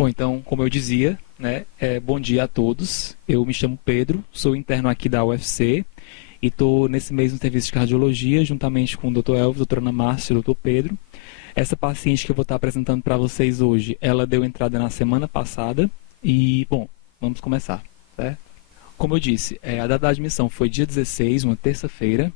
Bom, então, como eu dizia, né, bom dia a todos. Eu me chamo Pedro, sou interno aqui da UFC e estou nesse mesmo serviço de cardiologia, juntamente com o Dr. Elvis, doutora Ana Márcia e o Dr. Pedro. Essa paciente que eu vou estar apresentando para vocês hoje, ela deu entrada na semana passada e, bom, vamos começar, certo? Como eu disse, a data da admissão foi dia 16, uma terça-feira.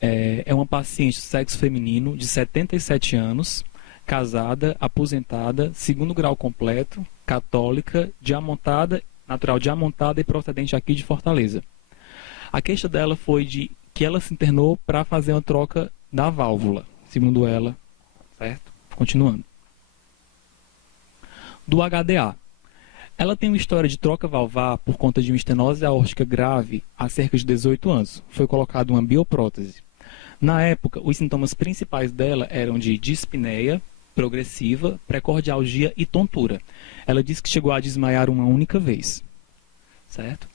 É uma paciente do sexo feminino de 77 anos, casada, aposentada, segundo grau completo, católica, diamontada, natural diamontada e procedente aqui de Fortaleza. A queixa dela foi de que ela se internou para fazer uma troca da válvula, segundo ela, certo? Continuando. Do HDA. Ela tem uma história de troca valvar por conta de uma estenose aórtica grave há cerca de 18 anos. Foi colocada uma bioprótese. Na época, os sintomas principais dela eram de dispneia progressiva, precordialgia e tontura. Ela disse que chegou a desmaiar uma única vez, certo?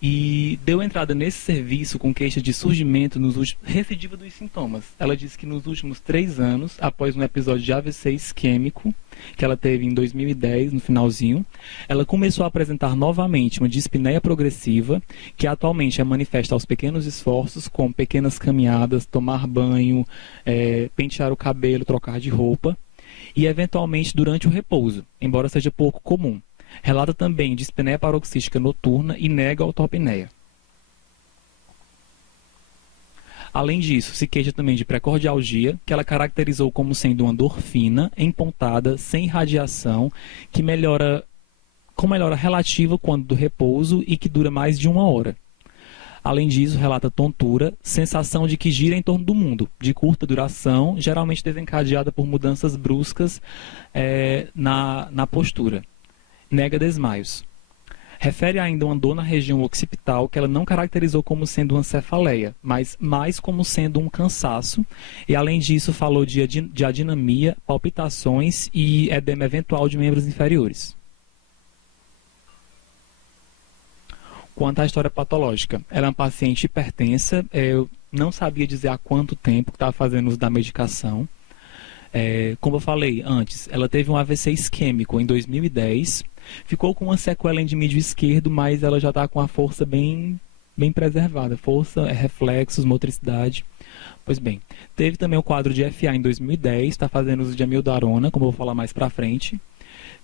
E deu entrada nesse serviço com queixa de surgimento recidiva dos sintomas. Ela disse que nos últimos 3 anos, após um episódio de AVC isquêmico, que ela teve em 2010, no finalzinho, ela começou a apresentar novamente uma dispneia progressiva, que atualmente é manifesta aos pequenos esforços, como pequenas caminhadas, tomar banho, pentear o cabelo, trocar de roupa, e eventualmente durante o repouso, embora seja pouco comum. Relata também dispneia paroxística noturna e nega autoapneia. Além disso, se queixa também de precordialgia, que ela caracterizou como sendo uma dor fina, empontada, sem radiação, com melhora relativa quando do repouso e que dura mais de 1 hora. Além disso, relata tontura, sensação de que gira em torno do mundo, de curta duração, geralmente desencadeada por mudanças bruscas na postura. Nega desmaios. Refere ainda uma dor na região occipital que ela não caracterizou como sendo uma cefaleia, mas mais como sendo um cansaço. E além disso falou de adinamia, palpitações e edema eventual de membros inferiores. Quanto à história patológica, ela é uma paciente hipertensa. Eu não sabia dizer há quanto tempo que estava fazendo uso da medicação. Como eu falei antes, ela teve um AVC isquêmico em 2010. Ficou com uma sequela em mídio esquerdo, mas ela já está com a força bem preservada. Força, reflexos, motricidade. Pois bem, teve também o quadro de FA em 2010, está fazendo uso de amiodarona, como eu vou falar mais pra frente.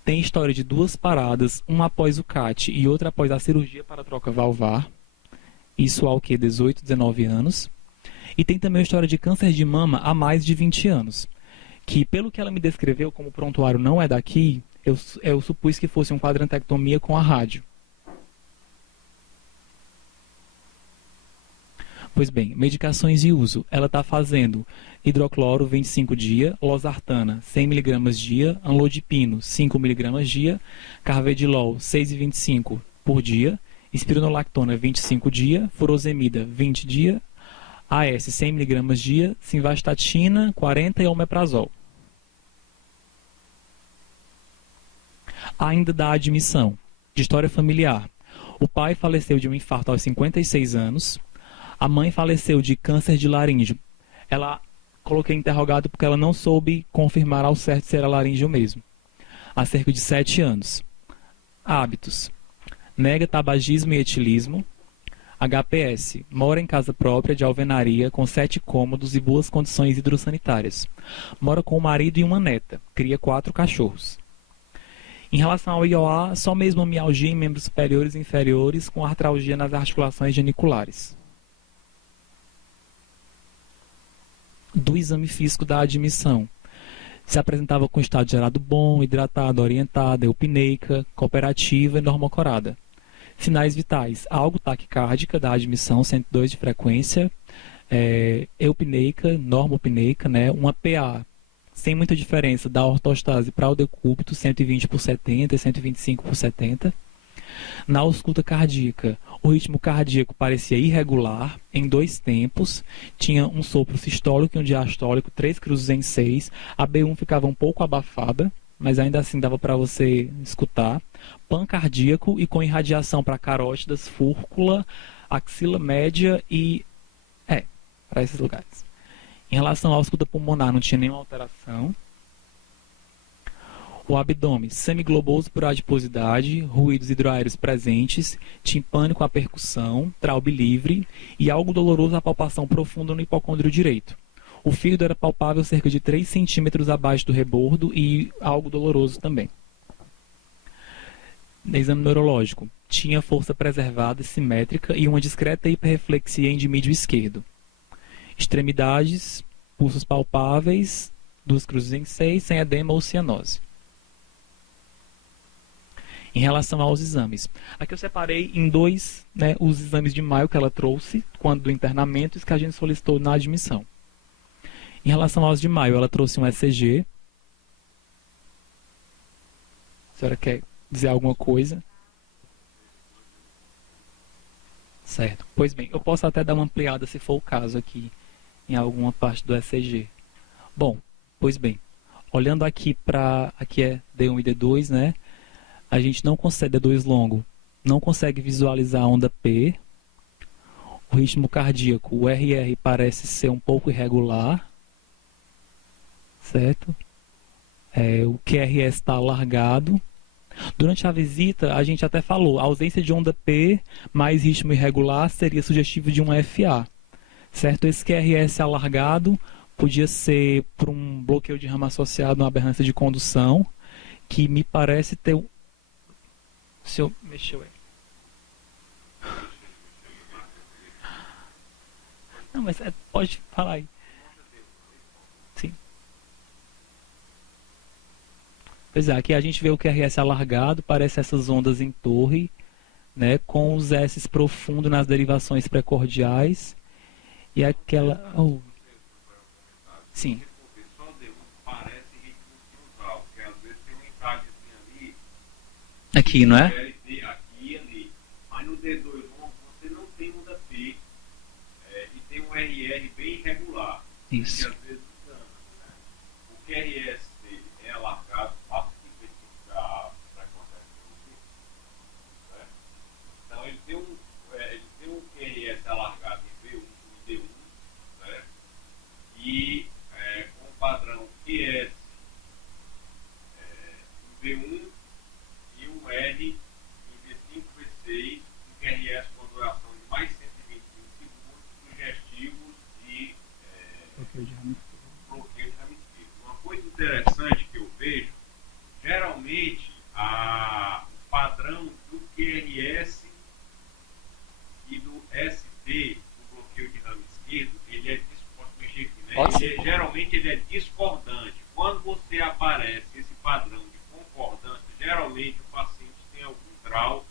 Tem história de 2 paradas, uma após o CAT e outra após a cirurgia para troca valvar. Isso há 18, 19 anos. E tem também a história de câncer de mama há mais de 20 anos. Que, pelo que ela me descreveu, como o prontuário não é daqui, eu supus que fosse uma quadrantectomia com a rádio. Pois bem, medicações e uso. Ela está fazendo hidrocloro 25 dia, losartana 100 mg dia, anlodipino 5 mg dia, carvedilol 6,25 por dia, espironolactona 25 dia, furosemida 20 dia, AS 100 mg dia, simvastatina 40 e omeprazol. Ainda da admissão, de história familiar. O pai faleceu de um infarto aos 56 anos. A mãe faleceu de câncer de laríngeo. Coloquei interrogado porque ela não soube confirmar ao certo se era laríngeo mesmo. Há cerca de 7 anos. Hábitos. Nega tabagismo e etilismo. HPS. Mora em casa própria de alvenaria com 7 cômodos e boas condições hidrossanitárias. Mora com o marido e uma neta. Cria 4 cachorros. Em relação ao IOA, só mesmo mialgia em membros superiores e inferiores com artralgia nas articulações geniculares. Do exame físico da admissão. Se apresentava com estado gerado bom, hidratada, orientada, eupneica, cooperativa e normocorada. Sinais vitais. Algo taquicárdica da admissão, 102 de frequência, eupneica, normopneica, né? Uma PA. Sem muita diferença da ortostase para o decúbito, 120 por 70 e 125 por 70. Na ausculta cardíaca, o ritmo cardíaco parecia irregular, em 2 tempos, tinha um sopro sistólico e um diastólico, 3 cruzes em 6, a B1 ficava um pouco abafada, mas ainda assim dava para você escutar. Pan cardíaco e com irradiação para carótidas, fúrcula, axila média e... para esses lugares. Em relação à ausculta pulmonar, não tinha nenhuma alteração. O abdômen, semigloboso por adiposidade, ruídos hidroaéreos presentes, timpânico com a percussão, traube livre e algo doloroso à palpação profunda no hipocôndrio direito. O fígado era palpável cerca de 3 centímetros abaixo do rebordo e algo doloroso também. Exame neurológico. Tinha força preservada e simétrica e uma discreta hiperreflexia em endimídio esquerdo. Extremidades, pulsos palpáveis, 2 cruzes em 6, sem edema ou cianose. Em relação aos exames. Aqui eu separei em dois, né, os exames de maio que ela trouxe, quando do internamento, e que a gente solicitou na admissão. Em relação aos de maio, ela trouxe um ECG. A senhora quer dizer alguma coisa? Certo. Pois bem, eu posso até dar uma ampliada, se for o caso, aqui, em alguma parte do ECG. Bom, pois bem, olhando aqui para... Aqui é D1 e D2, né? A gente não consegue, D2 longo, não consegue visualizar a onda P. O ritmo cardíaco, o RR parece ser um pouco irregular. Certo? O QRS está alargado. Durante a visita, a gente até falou, a ausência de onda P mais ritmo irregular seria sugestivo de um FA. Certo? Esse QRS alargado podia ser por um bloqueio de ramo associado a uma aberrância de condução, que me parece ter... O senhor mexeu aí. Não, mas pode falar aí. Sim. Pois é, aqui a gente vê o QRS alargado, parece essas ondas em torre, né, com os S profundos nas derivações precordiais e aquela... Oh. Sim. Aqui, não é? Aqui e ali. Mas no D2 você não tem onda P e tem um RR bem irregular. Isso. Que às vezes engana, né? O QRS dele é alargado, fácil de verificar para acontecer. Né? Então ele tem um QRS alargado em V1 e D1, né? E com o padrão QS em V1 e um R em V5, V6, um QRS com duração de mais 125 segundos, sugestivos de bloqueio de ramo esquerdo. Uma coisa interessante que eu vejo, geralmente o padrão do QRS e do ST, do bloqueio de ramo esquerdo, ele é geralmente ele é discordante. Quando você aparece esse padrão de concordância, geralmente o paciente tem algum grau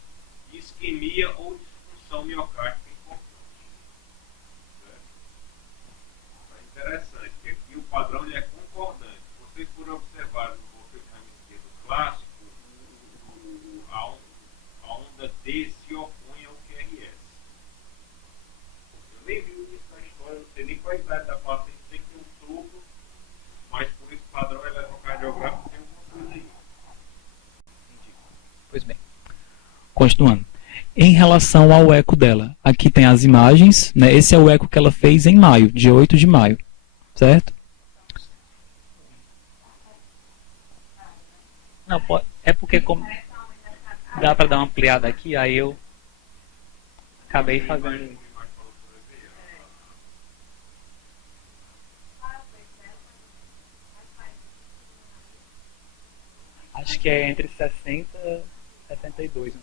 de isquemia ou disfunção miocárdica importante. É interessante, que aqui o padrão ele é concordante. Se vocês forem observar no bloqueio de ramo esquerdo clássico, a onda D se opõe ao QRS. Eu nem vi isso na história, não sei nem qual a idade da paciente, tem que ter um troco, mas por esse padrão eletrocardiográfico tem alguma coisa aí. Pois bem. Continuando. Em relação ao eco dela, aqui tem as imagens, né? Esse é o eco que ela fez em maio, dia 8 de maio, certo? Não, é porque como dá para dar uma ampliada aqui, aí eu acabei fazendo. Acho que é entre 60 e 62.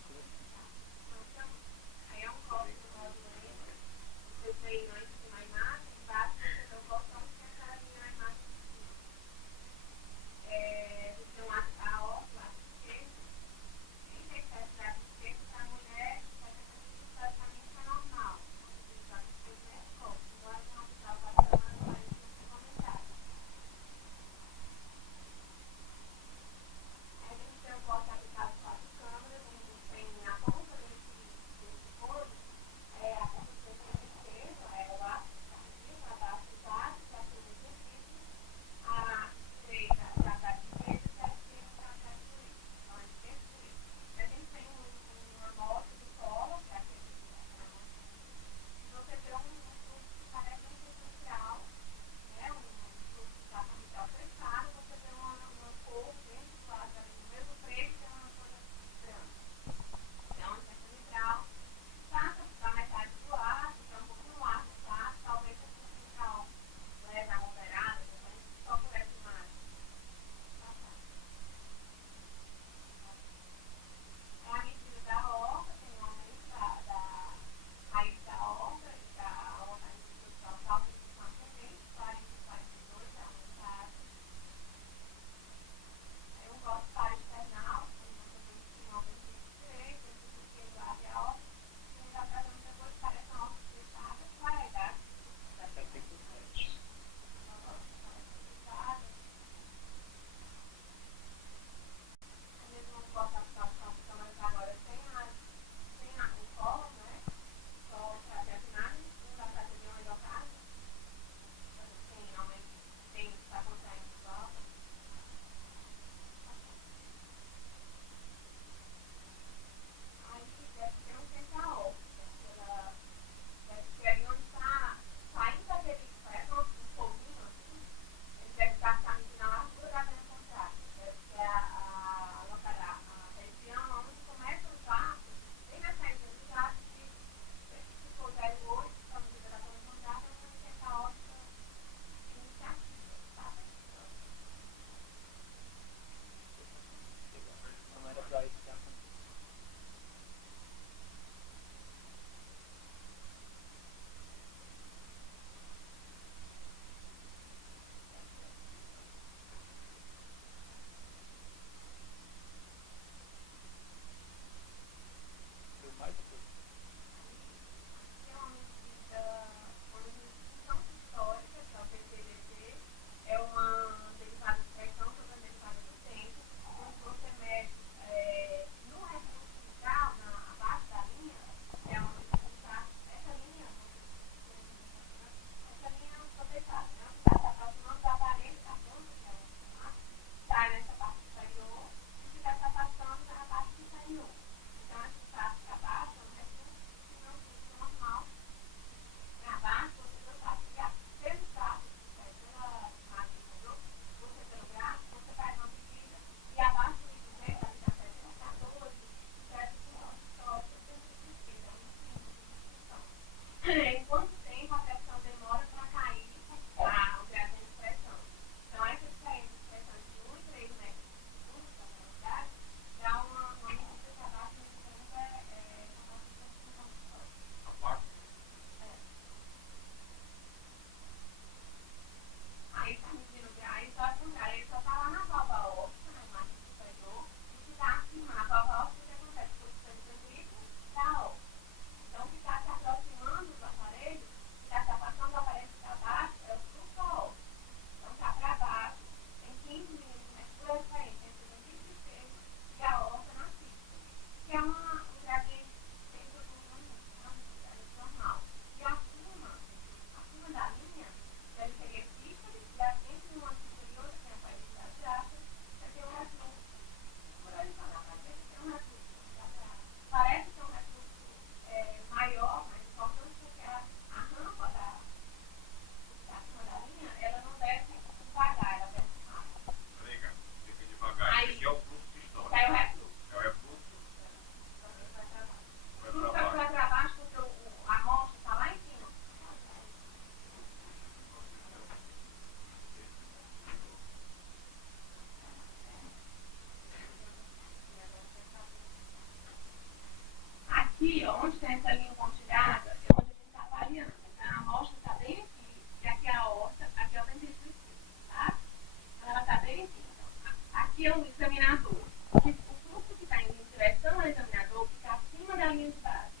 aqui é o examinador. O fluxo que está indo em direção ao examinador fica acima da linha de base.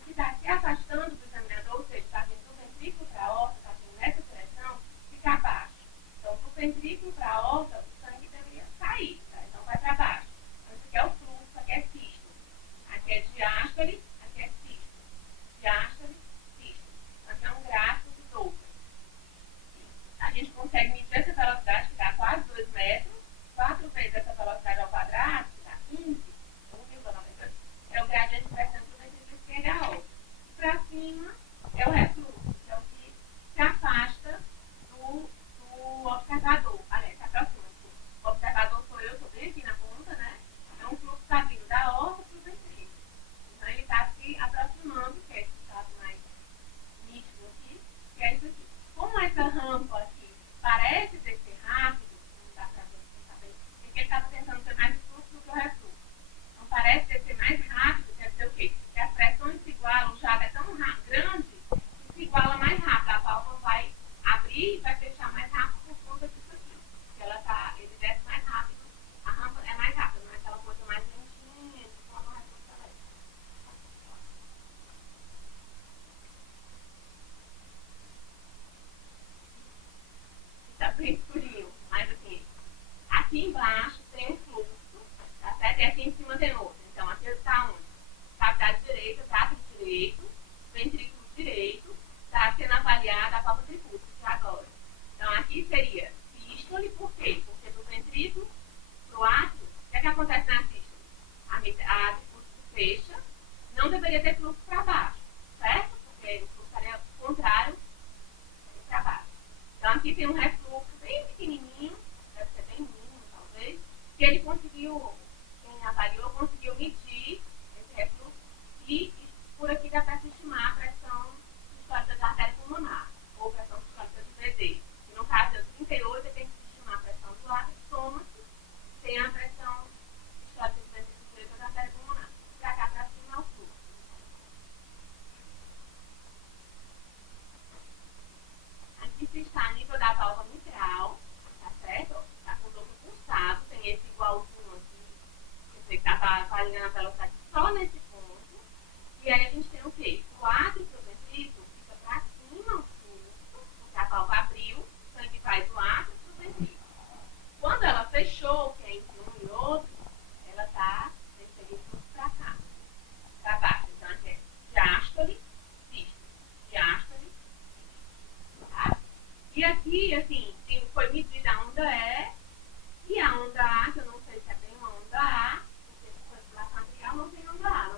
O que está se afastando do examinador, ou seja, está vindo do ventrículo para a aorta, está vindo nessa direção, fica abaixo. Então, do ventrículo para a aorta, o sangue deveria sair, tá? Então vai para baixo. Então, isso aqui é o fluxo, aqui é sístole. Aqui é diástole, aqui é sístole. Diástole, sístole. Então, aqui é um gráfico de Doppler. A gente consegue medir essa velocidade, que dá quase 2 metros, 4 vezes essa velocidade ao quadrado, que dá 15, 1,92, é o gradiente de pressão do ventrículo esquerdo da aorta. Para cima é o refluxo, que é o que se afasta do observador. Aliás, se aproxima. O observador sou eu, estou bem aqui na ponta, né? É um fluxo que está vindo da aorta para o ventrículo. Então, ele está se aproximando, que é esse estado mais nítido aqui, que é isso aqui. Como essa rampa aqui parece descer rápido, não dá para você saber, porque ele estava tentando ter mais fluxo do que o refluxo. Então, parece descer mais rápido, quer dizer o quê? Que as pressões se igualam, o jato é tão grande que se iguala mais rápido. A válvula vai abrir e vai fechar mais rápido por conta disso aqui. Porque ele desce mais rápido, a rampa é mais rápida, não é aquela coisa mais lentinha, de forma refluxo elétrico. Está bem escurinho, mas assim, aqui embaixo tem um fluxo, tá certo? E aqui em cima tem outro. Então, aqui está onde? Cavidade direita, trato direito, ventrículo direito, está sendo avaliada a válvula trifúncio agora. Então, aqui seria sístole, por quê? Porque do ventrículo para o átrio, o que é que acontece na sístole? A trifúncio fecha, não deveria ter fluxo para baixo, certo? Porque o fluxo estaria contrário para baixo. Então, aqui tem um refluxo bem pequenininho, deve ser bem mínimo, talvez, que ele conseguiu, quem avaliou, conseguiu medir esse refluxo e por aqui dá para se estimar a pressão sistólica da artéria pulmonar, ou pressão sistólica do VD. E no caso é 38, eu tenho que estimar a pressão do lado do estômago, tem a pressão sistólica do ventrículo da artéria pulmonar. Para cá, para cima, é o fluxo. Aqui se está a nível da válvula mitral, tá certo? Está com o dobro pulsado, tem esse igualzinho aqui, que está avaliando a velocidade só nesse ponto. E aí a gente tem o quê? O átrio para o ventrículo fica para cima o fluxo, porque a válvula abriu, o sangue vai do átrio para o ventrículo. Quando ela fechou, que é entre um e outro, ela está transferindo o fluxo para cá, para baixo. Então aqui é diástole, sístole, diástole, tá? E aqui, assim, foi medida a onda E e a onda A, que eu não sei se é bem uma onda A, porque se for circulação atrial não tem onda A,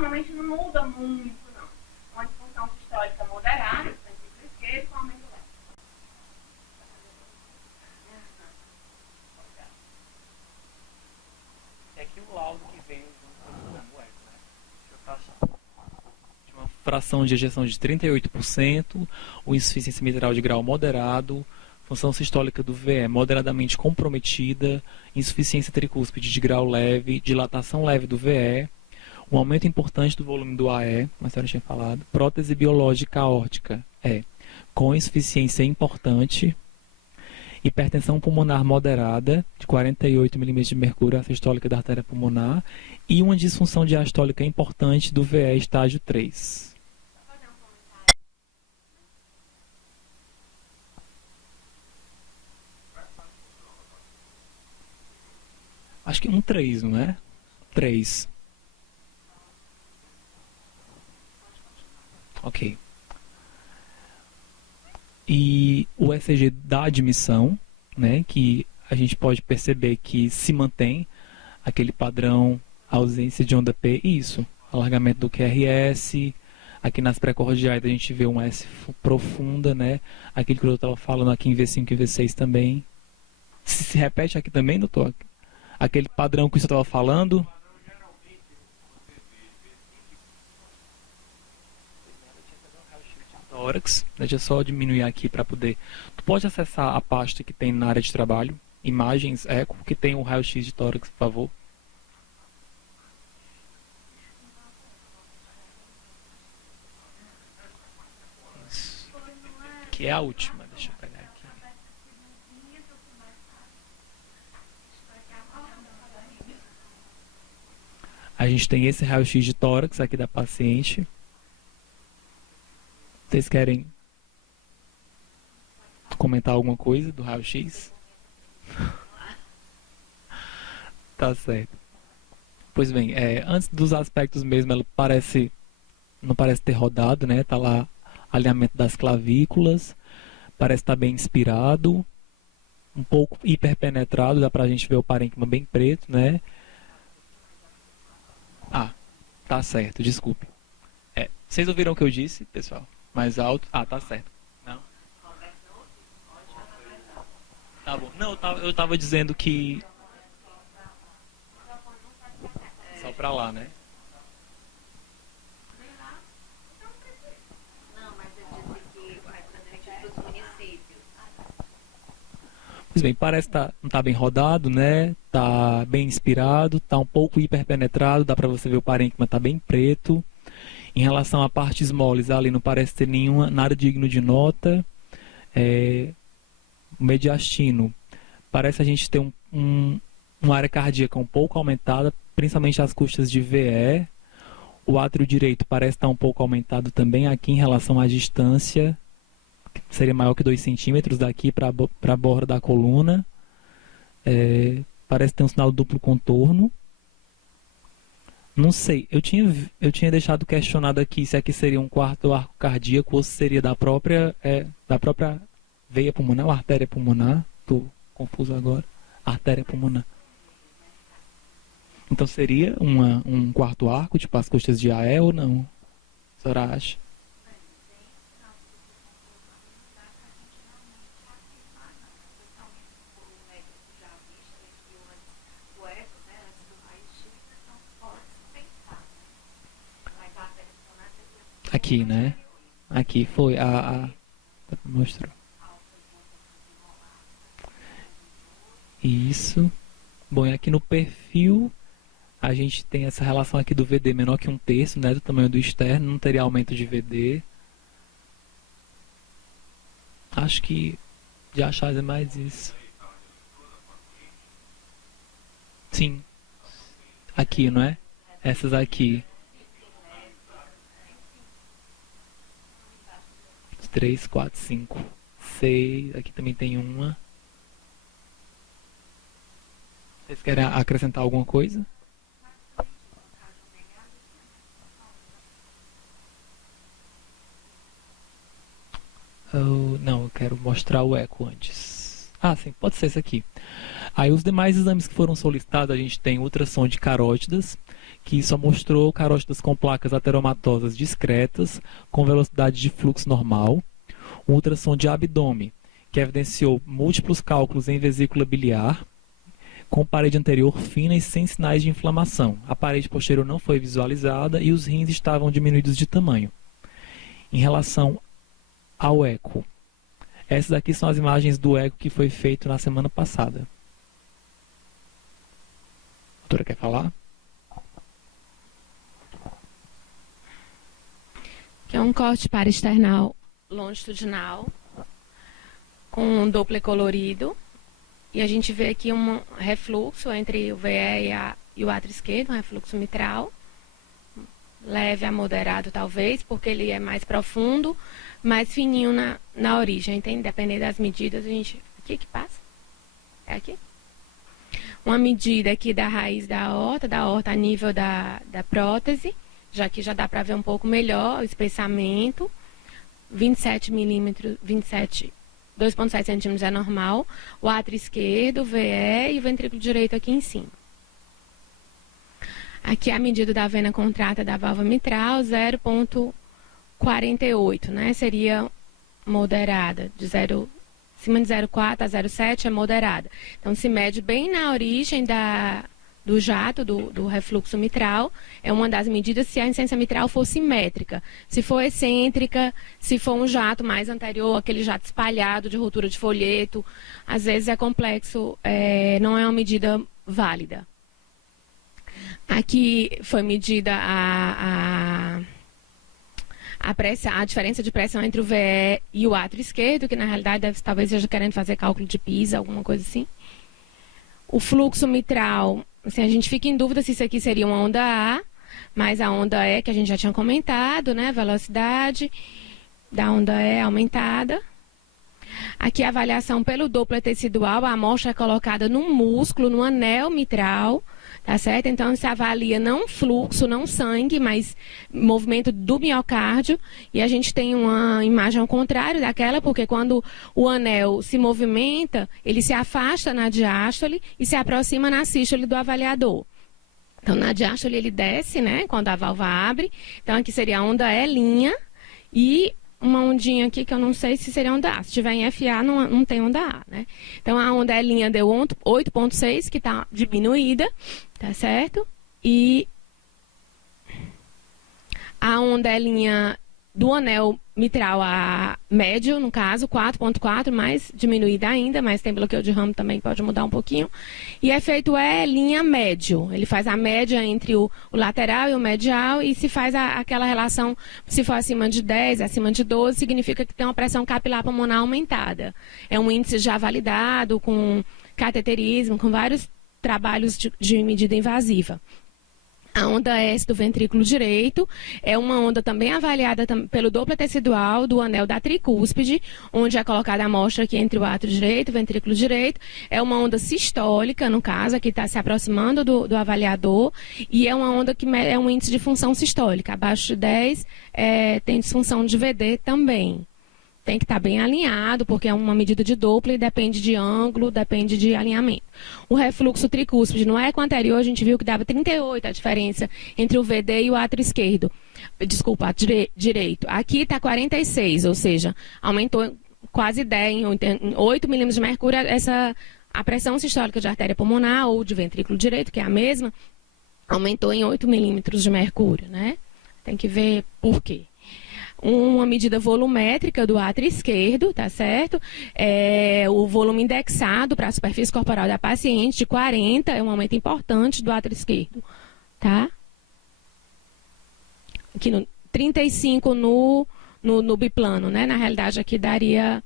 normalmente não muda muito, não. Uma disfunção sistólica moderada, ventriclo esquerdo, com aumento leve. É aqui o laudo que vem junto com o eco, né? Deixa eu taxar. De uma fração de ejeção de 38%, o insuficiência mitral de grau moderado, função sistólica do VE moderadamente comprometida, insuficiência tricúspide de grau leve, dilatação leve do VE, um aumento importante do volume do AE, mas a senhora tinha falado, prótese biológica aórtica, com insuficiência importante, hipertensão pulmonar moderada, de 48 mm de mercúrio sistólica da artéria pulmonar, e uma disfunção diastólica importante do VE estágio 3. Acho que um 3, não é? 3. Ok. E o ECG da admissão, né, que a gente pode perceber que se mantém aquele padrão ausência de onda P, isso, alargamento do QRS, aqui nas pré-cordiais a gente vê uma S profunda, né, aquilo que eu estava falando aqui em V5 e V6 também. Se repete aqui também, doutor? Aquele padrão que você estava falando... Tórax. Deixa eu só diminuir aqui para poder... Tu pode acessar a pasta que tem na área de trabalho, imagens, eco, que tem o raio-x de tórax, por favor. Isso. Que é a última, deixa eu pegar aqui. A gente tem esse raio-x de tórax aqui da paciente. Vocês querem comentar alguma coisa do raio-x? Tá certo. Pois bem, antes dos aspectos mesmo, ela não parece ter rodado, né? Tá lá alinhamento das clavículas, parece estar bem inspirado, um pouco hiperpenetrado, dá pra gente ver o parênquima bem preto, né? Ah, tá certo, desculpe. Vocês ouviram o que eu disse, pessoal? Mais alto? Ah, tá certo. Não? Tá bom. Não, eu tava dizendo que... Só pra lá, né? Não, mas eu disse que vai fazer dos municípios. Pois bem, parece que não tá bem rodado, né? Tá bem inspirado, tá um pouco hiperpenetrado, dá pra você ver o parênquima tá bem preto. Em relação a partes moles, ali não parece ter nada digno de nota. O mediastino, parece a gente ter uma área cardíaca um pouco aumentada, principalmente as custas de VE. O átrio direito parece estar um pouco aumentado também aqui em relação à distância, que seria maior que 2 centímetros daqui para a borda da coluna. Parece ter um sinal duplo contorno. Não sei, eu tinha deixado questionado aqui se aqui seria um quarto arco cardíaco ou se seria da própria veia pulmonar ou artéria pulmonar. Estou confuso agora. Artéria pulmonar. Então seria um quarto arco, tipo as costas de AE ou não? A senhora acha? Aqui, né? Aqui foi mostrou. Isso. Bom, e aqui no perfil a gente tem essa relação aqui do VD menor que 1/3, né, do tamanho do externo, não teria aumento de VD. Acho que de achar é mais isso. Sim. Aqui, não é? Essas aqui. 3, 4, 5, 6. Aqui também tem uma. Vocês querem acrescentar alguma coisa? Não, eu quero mostrar o eco antes. Ah, sim, pode ser esse aqui. Aí os demais exames que foram solicitados, a gente tem ultrassom de carótidas, que só mostrou carótidas com placas ateromatosas discretas, com velocidade de fluxo normal. O ultrassom de abdômen, que evidenciou múltiplos cálculos em vesícula biliar, com parede anterior fina e sem sinais de inflamação. A parede posterior não foi visualizada e os rins estavam diminuídos de tamanho. Em relação ao eco, essas aqui são as imagens do eco que foi feito na semana passada. A doutora quer falar? Que é um corte parasternal longitudinal com um Doppler colorido. E a gente vê aqui um refluxo entre o VE e o átrio esquerdo, um refluxo mitral. Leve a moderado, talvez, porque ele é mais profundo, mais fininho na origem, entende? Dependendo das medidas, a gente... Aqui que passa? É aqui? Uma medida aqui da raiz da aorta a nível da prótese, já que já dá para ver um pouco melhor o espessamento. 27 milímetros, 2,7 centímetros é normal. O átrio esquerdo, o VE e o ventrículo direito aqui em cima. Aqui a medida da vena contrata da válvula mitral, 0,48, né? Seria moderada, acima de 0,4 a 0,7 é moderada. Então se mede bem na origem do jato, do refluxo mitral. É uma das medidas se a insuficiência mitral for simétrica. Se for excêntrica, se for um jato mais anterior, aquele jato espalhado de rotura de folheto, às vezes é complexo, não é uma medida válida. Aqui foi medida a diferença de pressão entre o VE e o átrio esquerdo, que na realidade talvez esteja querendo fazer cálculo de PISA, alguma coisa assim. O fluxo mitral, assim, a gente fica em dúvida se isso aqui seria uma onda A, mas a onda E, que a gente já tinha comentado, né? Velocidade da onda E aumentada. Aqui a avaliação pelo Doppler tecidual, a amostra é colocada num músculo, no anel mitral, tá certo? Então se avalia não fluxo, não sangue, mas movimento do miocárdio. E a gente tem uma imagem ao contrário daquela, porque quando o anel se movimenta, ele se afasta na diástole e se aproxima na sístole do avaliador. Então na diástole ele desce, né? Quando a válvula abre. Então aqui seria a onda E' e uma ondinha aqui que eu não sei se seria onda A. Se tiver em FA, não tem onda A, né? Então, a onda E' deu 8,6, que está diminuída, tá certo? E a onda E' do anel mitral a médio, no caso, 4,4, mais diminuída ainda, mas tem bloqueio de ramo também, pode mudar um pouquinho. E é feito E' médio. Ele faz a média entre o lateral e o medial e se faz aquela relação, se for acima de 10, acima de 12, significa que tem uma pressão capilar pulmonar aumentada. É um índice já validado com cateterismo, com vários trabalhos de medida invasiva. A onda S do ventrículo direito é uma onda também avaliada pelo Doppler tecidual do anel da tricúspide, onde é colocada a amostra aqui entre o átrio direito e o ventrículo direito. É uma onda sistólica, no caso, aqui está se aproximando do avaliador, e é uma onda que é um índice de função sistólica. Abaixo de 10 tem disfunção de VD também. Tem que estar bem alinhado, porque é uma medida de Doppler, depende de ângulo, depende de alinhamento. O refluxo tricúspide, no eco anterior, a gente viu que dava 38 a diferença entre o VD e o átrio esquerdo. Desculpa, átrio direito. Aqui está 46, ou seja, aumentou quase 10, em 8 milímetros de mercúrio, a pressão sistólica de artéria pulmonar ou de ventrículo direito, que é a mesma, aumentou em 8 milímetros de mercúrio, né? Tem que ver por quê. Uma medida volumétrica do átrio esquerdo, tá certo? O volume indexado para a superfície corporal da paciente de 40, é um aumento importante do átrio esquerdo, tá? Aqui no 35 no biplano, né? Na realidade aqui daria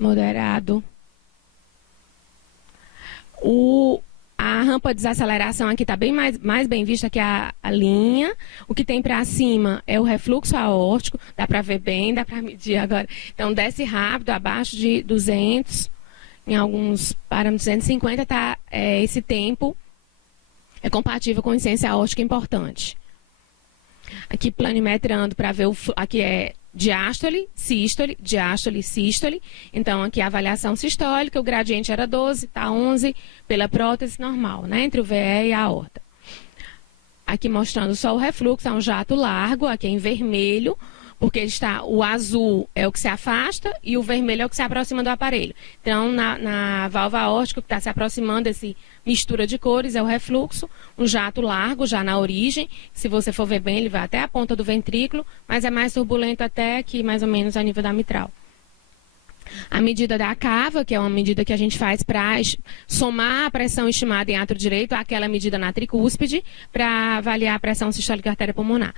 moderado. A rampa de desaceleração aqui está bem mais bem vista que a linha. O que tem para cima é o refluxo aórtico. Dá para ver bem, dá para medir agora. Então, desce rápido, abaixo de 200. Em alguns parâmetros, 250, esse tempo é compatível com insuficiência aórtica importante. Aqui planimetrando para ver aqui é diástole, sístole, diástole, sístole. Então, aqui a avaliação sistólica, o gradiente era 12, está 11, pela prótese normal, né? Entre o VE e a aorta. Aqui mostrando só o refluxo, é um jato largo, aqui em vermelho, porque está, o azul é o que se afasta e o vermelho é o que se aproxima do aparelho. Então, na válvula aórtica, o que está se aproximando desse mistura de cores é o refluxo, um jato largo já na origem. Se você for ver bem, ele vai até a ponta do ventrículo, mas é mais turbulento até aqui, mais ou menos, a nível da mitral. A medida da cava, que é uma medida que a gente faz para somar a pressão estimada em átrio direito àquela medida na tricúspide, para avaliar a pressão sistólica artéria pulmonar.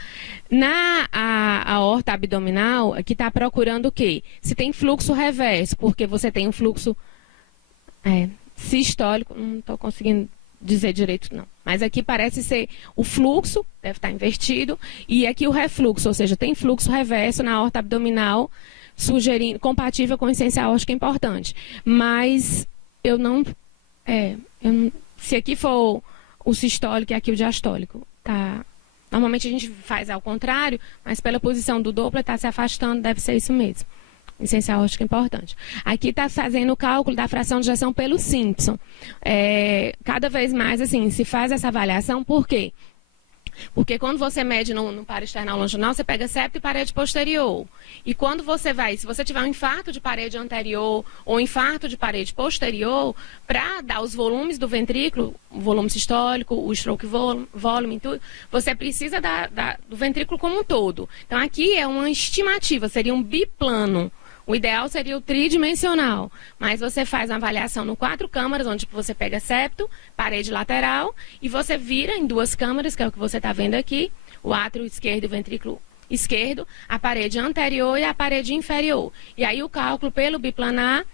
Na aorta abdominal, aqui está procurando o quê? Se tem fluxo reverso, porque você tem um fluxo sistólico, não estou conseguindo dizer direito não, mas aqui parece ser o fluxo, deve estar invertido, e aqui o refluxo, ou seja, tem fluxo reverso na aorta abdominal, sugerindo, compatível com insuficiência aórtica importante. Mas eu não, se aqui for o sistólico e aqui o diastólico, tá? Normalmente a gente faz ao contrário, mas pela posição do Doppler está se afastando, deve ser isso mesmo. Insuficiência aórtica importante. Aqui está fazendo o cálculo da fração de ejeção pelo Simpson. Cada vez mais, assim, se faz essa avaliação, por quê? Porque quando você mede no paraesternal longitudinal, você pega septo e parede posterior. E quando você vai, se você tiver um infarto de parede anterior ou infarto de parede posterior, para dar os volumes do ventrículo, o volume sistólico, o stroke volume, tudo, você precisa do ventrículo como um todo. Então aqui é uma estimativa, seria um biplano. O ideal seria o tridimensional, mas você faz uma avaliação no 4 câmaras, onde você pega septo, parede lateral, e você vira em 2 câmaras, que é o que você está vendo aqui, o átrio esquerdo e o ventrículo esquerdo, a parede anterior e a parede inferior. E aí o cálculo pelo biplanar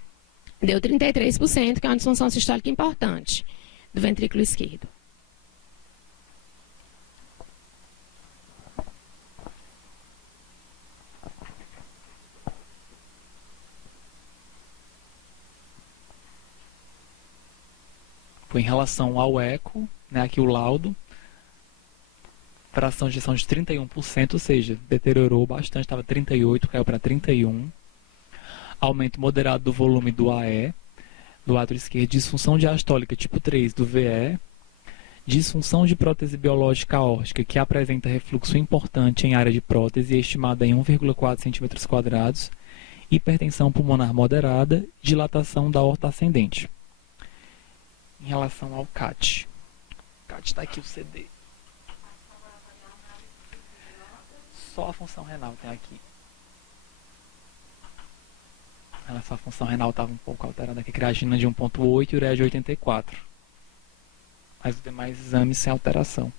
deu 33%, que é uma disfunção sistólica importante do ventrículo esquerdo. Em relação ao eco, né, aqui o laudo, fração de ejeção de 31%, ou seja, deteriorou bastante, estava 38%, caiu para 31%. Aumento moderado do volume do AE, do átrio esquerdo, disfunção diastólica tipo 3 do VE, disfunção de prótese biológica aórtica, que apresenta refluxo importante em área de prótese, estimada em 1,4 cm², hipertensão pulmonar moderada, dilatação da aorta ascendente. Em relação ao CAT. CAT está aqui o CD. Só a função renal tem aqui. Em relação à função renal estava um pouco alterada aqui, creatina de 1,8 e ureia de 84. Mas os demais exames sem alteração.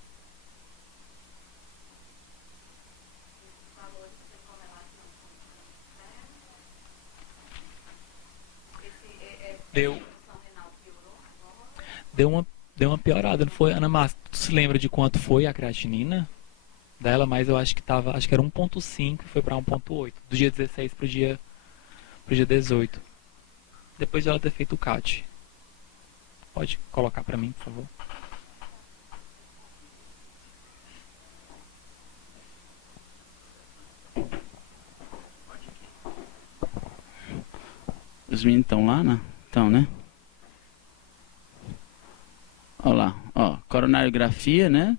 Deu uma piorada, não foi? Ana Márcia, tu se lembra de quanto foi a creatinina dela? Mas eu acho que era 1,5 e foi para 1,8. Do dia 16 pro dia 18. Depois de ela ter feito o CAT. Pode colocar para mim, por favor. Os meninos estão lá, né? Estão, né? Olha lá, ó, coronariografia, né?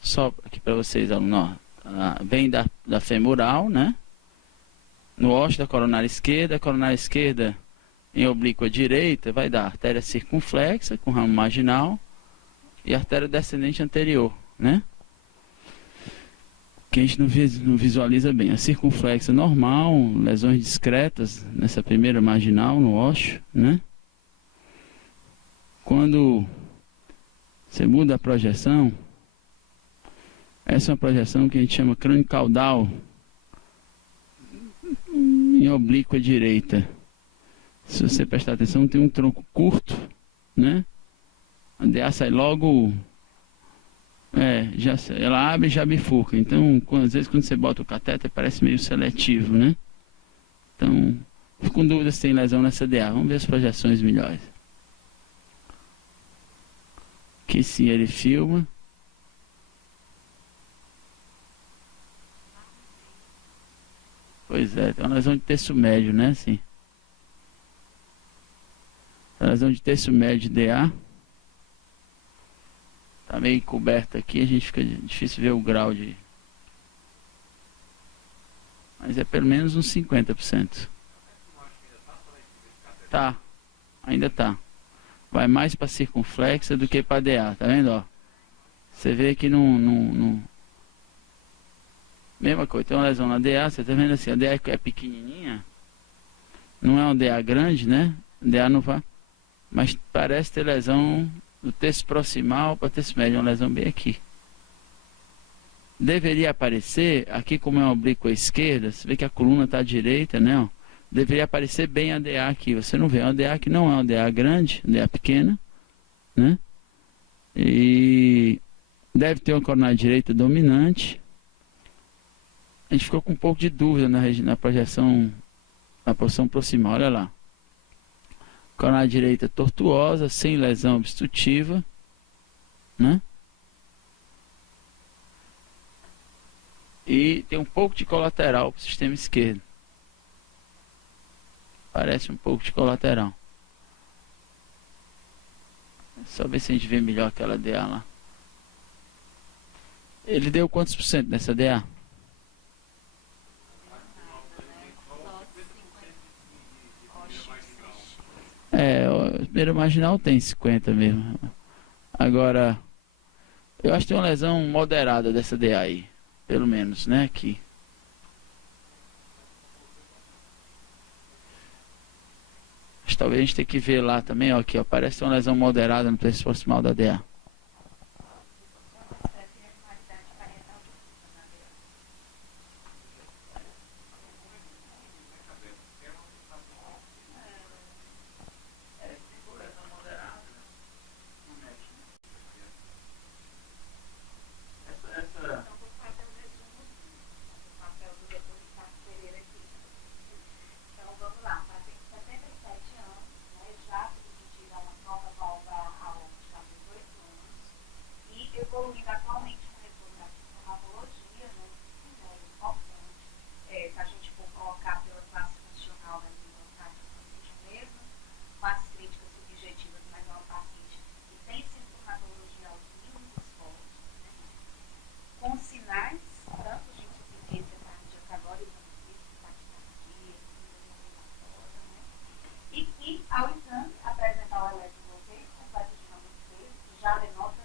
Só aqui para vocês, aluno, ó, vem da femoral, né? No ósseo da coronária esquerda em oblíqua direita, vai dar artéria circunflexa com ramo marginal e artéria descendente anterior, né? Que a gente não visualiza bem. A circunflexa normal, lesões discretas nessa primeira marginal no ósseo, né? Quando você muda a projeção, essa é uma projeção que a gente chama crânio-caudal em oblíqua direita. Se você prestar atenção, tem um tronco curto, né? A DA sai logo, ela abre e já bifurca. Então, às vezes quando você bota o catéter, parece meio seletivo, né? Então, fico com dúvida se tem lesão nessa DA. Vamos ver as projeções melhores. Aqui sim ele filma. Pois é, tem uma lesão de terço médio, né? Assim. A lesão de terço médio de DA. Tá meio encoberta aqui, a gente fica difícil ver o grau de... Mas é pelo menos uns 50%. Tá, ainda tá. Vai mais para circunflexa do que para DA, tá vendo, ó? Você vê que não... Mesma coisa, tem uma lesão na DA, você tá vendo assim, a DA é pequenininha, não é uma DA grande, né? DA não vai, mas parece ter lesão do terço proximal para terço médio, uma lesão bem aqui. Deveria aparecer, aqui como é uma oblíqua esquerda, você vê que a coluna está à direita, né? Ó, deveria aparecer bem a DA aqui, você não vê, é uma DA que não é uma DA grande, DA pequena, né? E deve ter uma coronária direita dominante. A gente ficou com um pouco de dúvida na projeção, na posição proximal, olha lá. Coronária direita tortuosa, sem lesão obstrutiva, né? E tem um pouco de colateral para o sistema esquerdo. Parece um pouco de colateral. Só ver se a gente vê melhor aquela DA lá. Ele deu quantos por cento nessa DA? O primeiro marginal tem 50 mesmo. Agora, eu acho que tem uma lesão moderada dessa DA aí. Pelo menos, né? Aqui. Mas talvez a gente tenha que ver lá também, ó, aqui, ó. Parece uma lesão moderada no terço proximal da DA. Evoluindo atualmente no retorno da psicomatologia, né? É importante. Se a gente for colocar pela classe funcional da paciente mesmo, com as críticas subjetivas, mas é uma paciente que tem sintomatologia aos mínimos fortes, né? Com sinais, tanto de insuficiência cardíaca agora, exame físico, taquicardia, né? E que, ao exame, apresentar o eletrobloqueio completo de ramo esquerdo, que já denota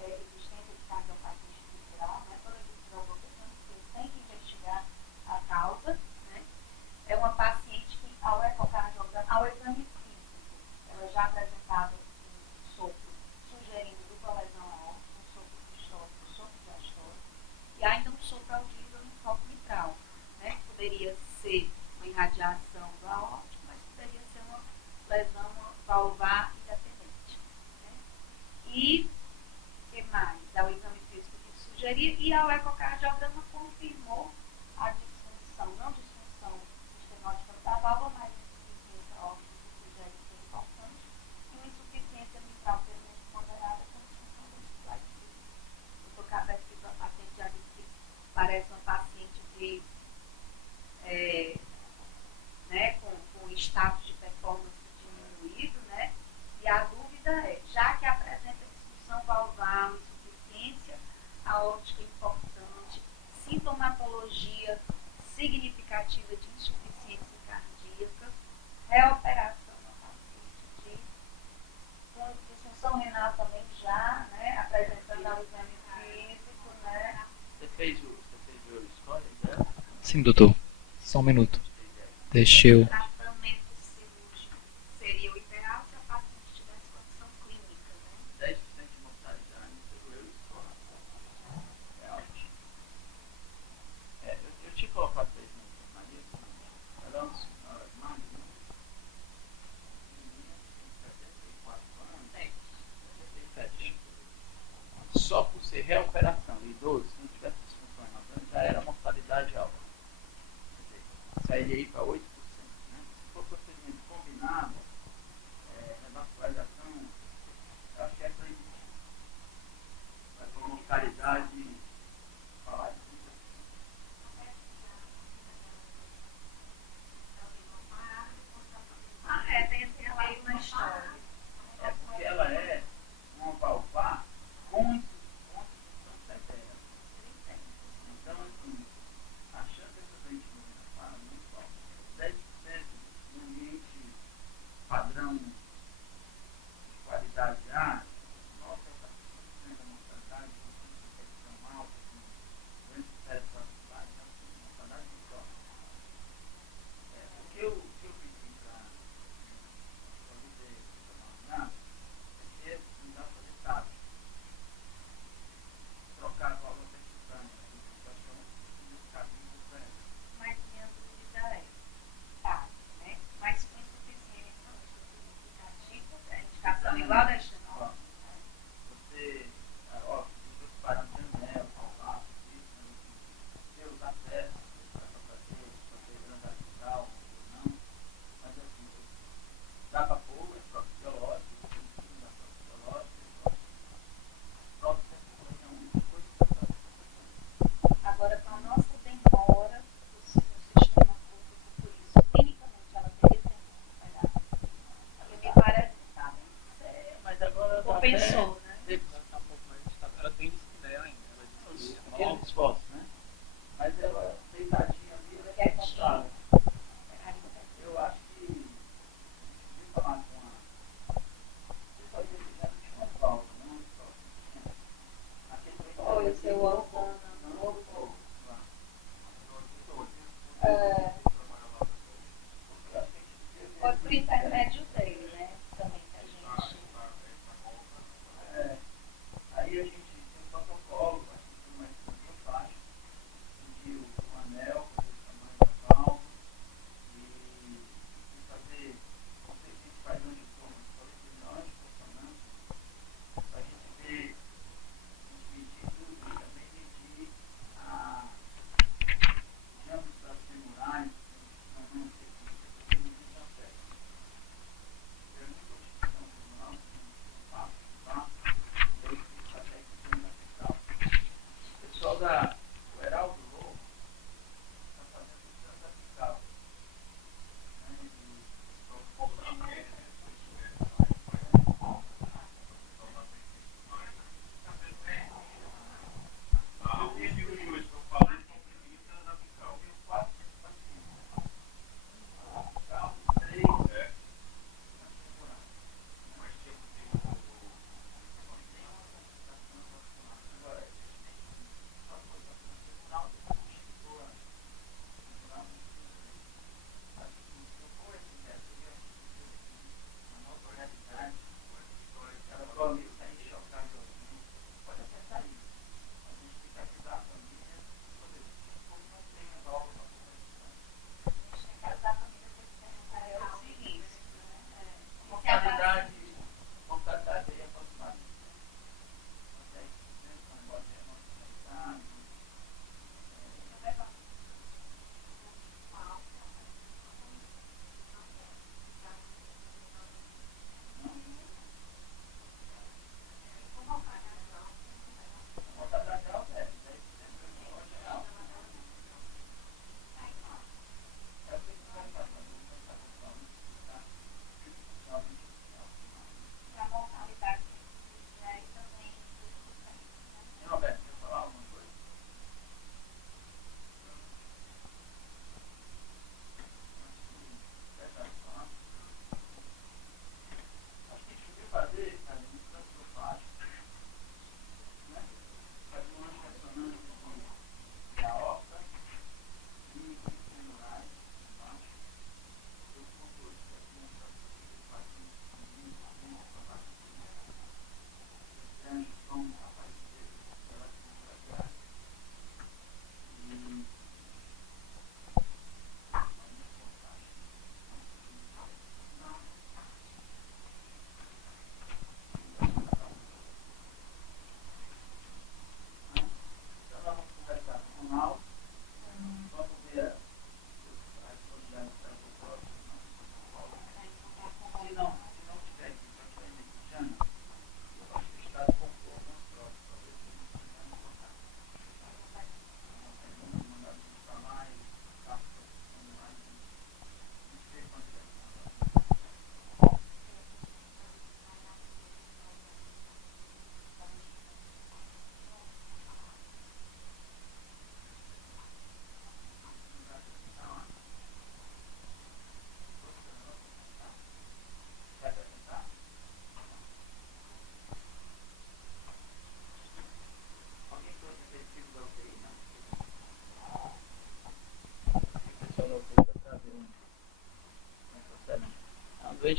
existência de cardiopatias estrutural, né? Toda estrutural, você tem que investigar a causa, né? É uma paciente que, ao ecocardiograma, ao exame físico, ela já apresentava um sopro sugerindo dupla lesão aórtica, um sopro sistólico, um sopro diastólico, e ainda um sopro audível no foco mitral, né? Poderia ser uma irradiação do aórtico, mas poderia ser uma lesão valvar independente, né? E que mais? Ao exame físico que sugeria, e ao ecocardiograma confirmou a disfunção, não disfunção sistenótica da válvula, mas insuficiência óbvia, que sugere ser importante, e uma insuficiência mitral pelo menos moderada com disfunção vestibular. O doutor Cabete, a paciente já disse que parece uma paciente de, né, com status de performance diminuído, né? E a dúvida é, já que apresenta disfunção valvar, insuficiência aórtica importante, sintomatologia significativa de insuficiência cardíaca, reoperação na paciente com disfunção renal também já, né? Apresentando ao exame físico, né? Você fez o score, né? Sim, doutor. Só um minuto. Deixa eu... Tratamento cirúrgico seria o ideal se a paciente tivesse condição clínica, né? 10% de mortalidade pelo Euroscore. É ótimo. Eu tinha colocado 3 minutos, Maria. Ela é uma mais, né? 74 anos. 77. Só por ser reoperação, idoso, se não tivesse disfunção renal, já era mortalidade alta. Sairia aí para 8%, né?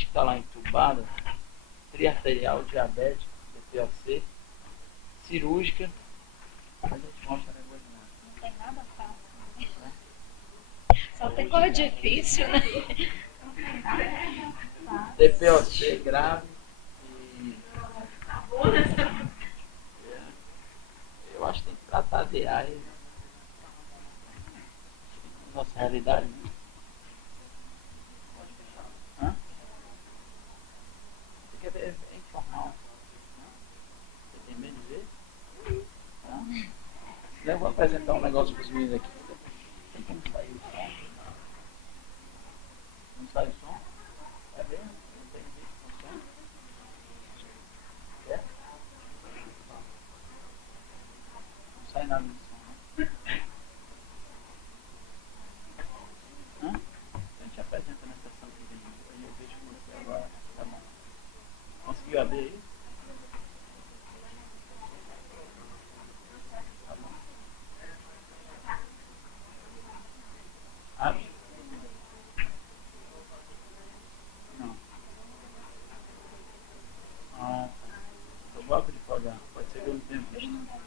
gente que está lá entubada, triarterial, diabético, DPOC, cirúrgica, a gente mostra depois. Não tem nada fácil. Né? Só tem coisa difícil, né? Não tem nada fácil. DPOC grave e... Eu acho que tem que tratar de AIDS. Nossa realidade, né? Pode fechar. Hã? Você quer ver? É informal. Você tem medo de ver? Hã? Eu vou apresentar um negócio para os meninos aqui. Tem como sair o som? Não sai o som? É mesmo? Não tem jeito com o som? Quer? Não sai nada do som, né? Hã? A gente apresenta na sessão que vem. Aí eu vejo você agora. Tá bom. Conseguiu abrir aí? Tá bom. Abre? Não. Ah, tá. Eu vou abrir pra olhar. Pode ser que eu não tenha visto.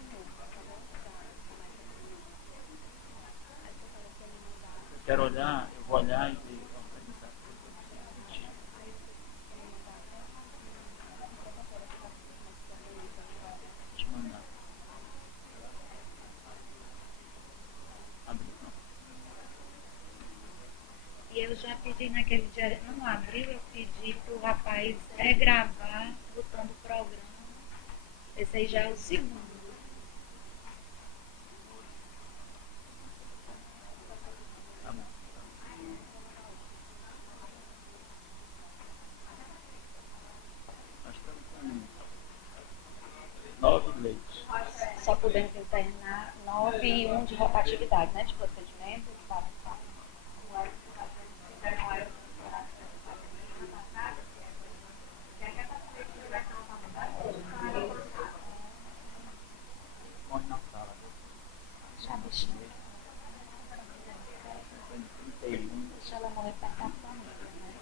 Eu quero olhar, eu vou olhar e ver organizar tudo. Vou te mandar. Abre não. E eu já pedi naquele dia, não abriu, eu pedi pro rapaz regravar, botando o programa. Esse aí já é o segundo. Tá bom. Nós estamos com 9 leitos. Só podemos internar 9 e 1 de rotatividade, né? De procedimento. Tá? Morre na sala. Já deixa. 31. Deixa ela morrer perto da família, né?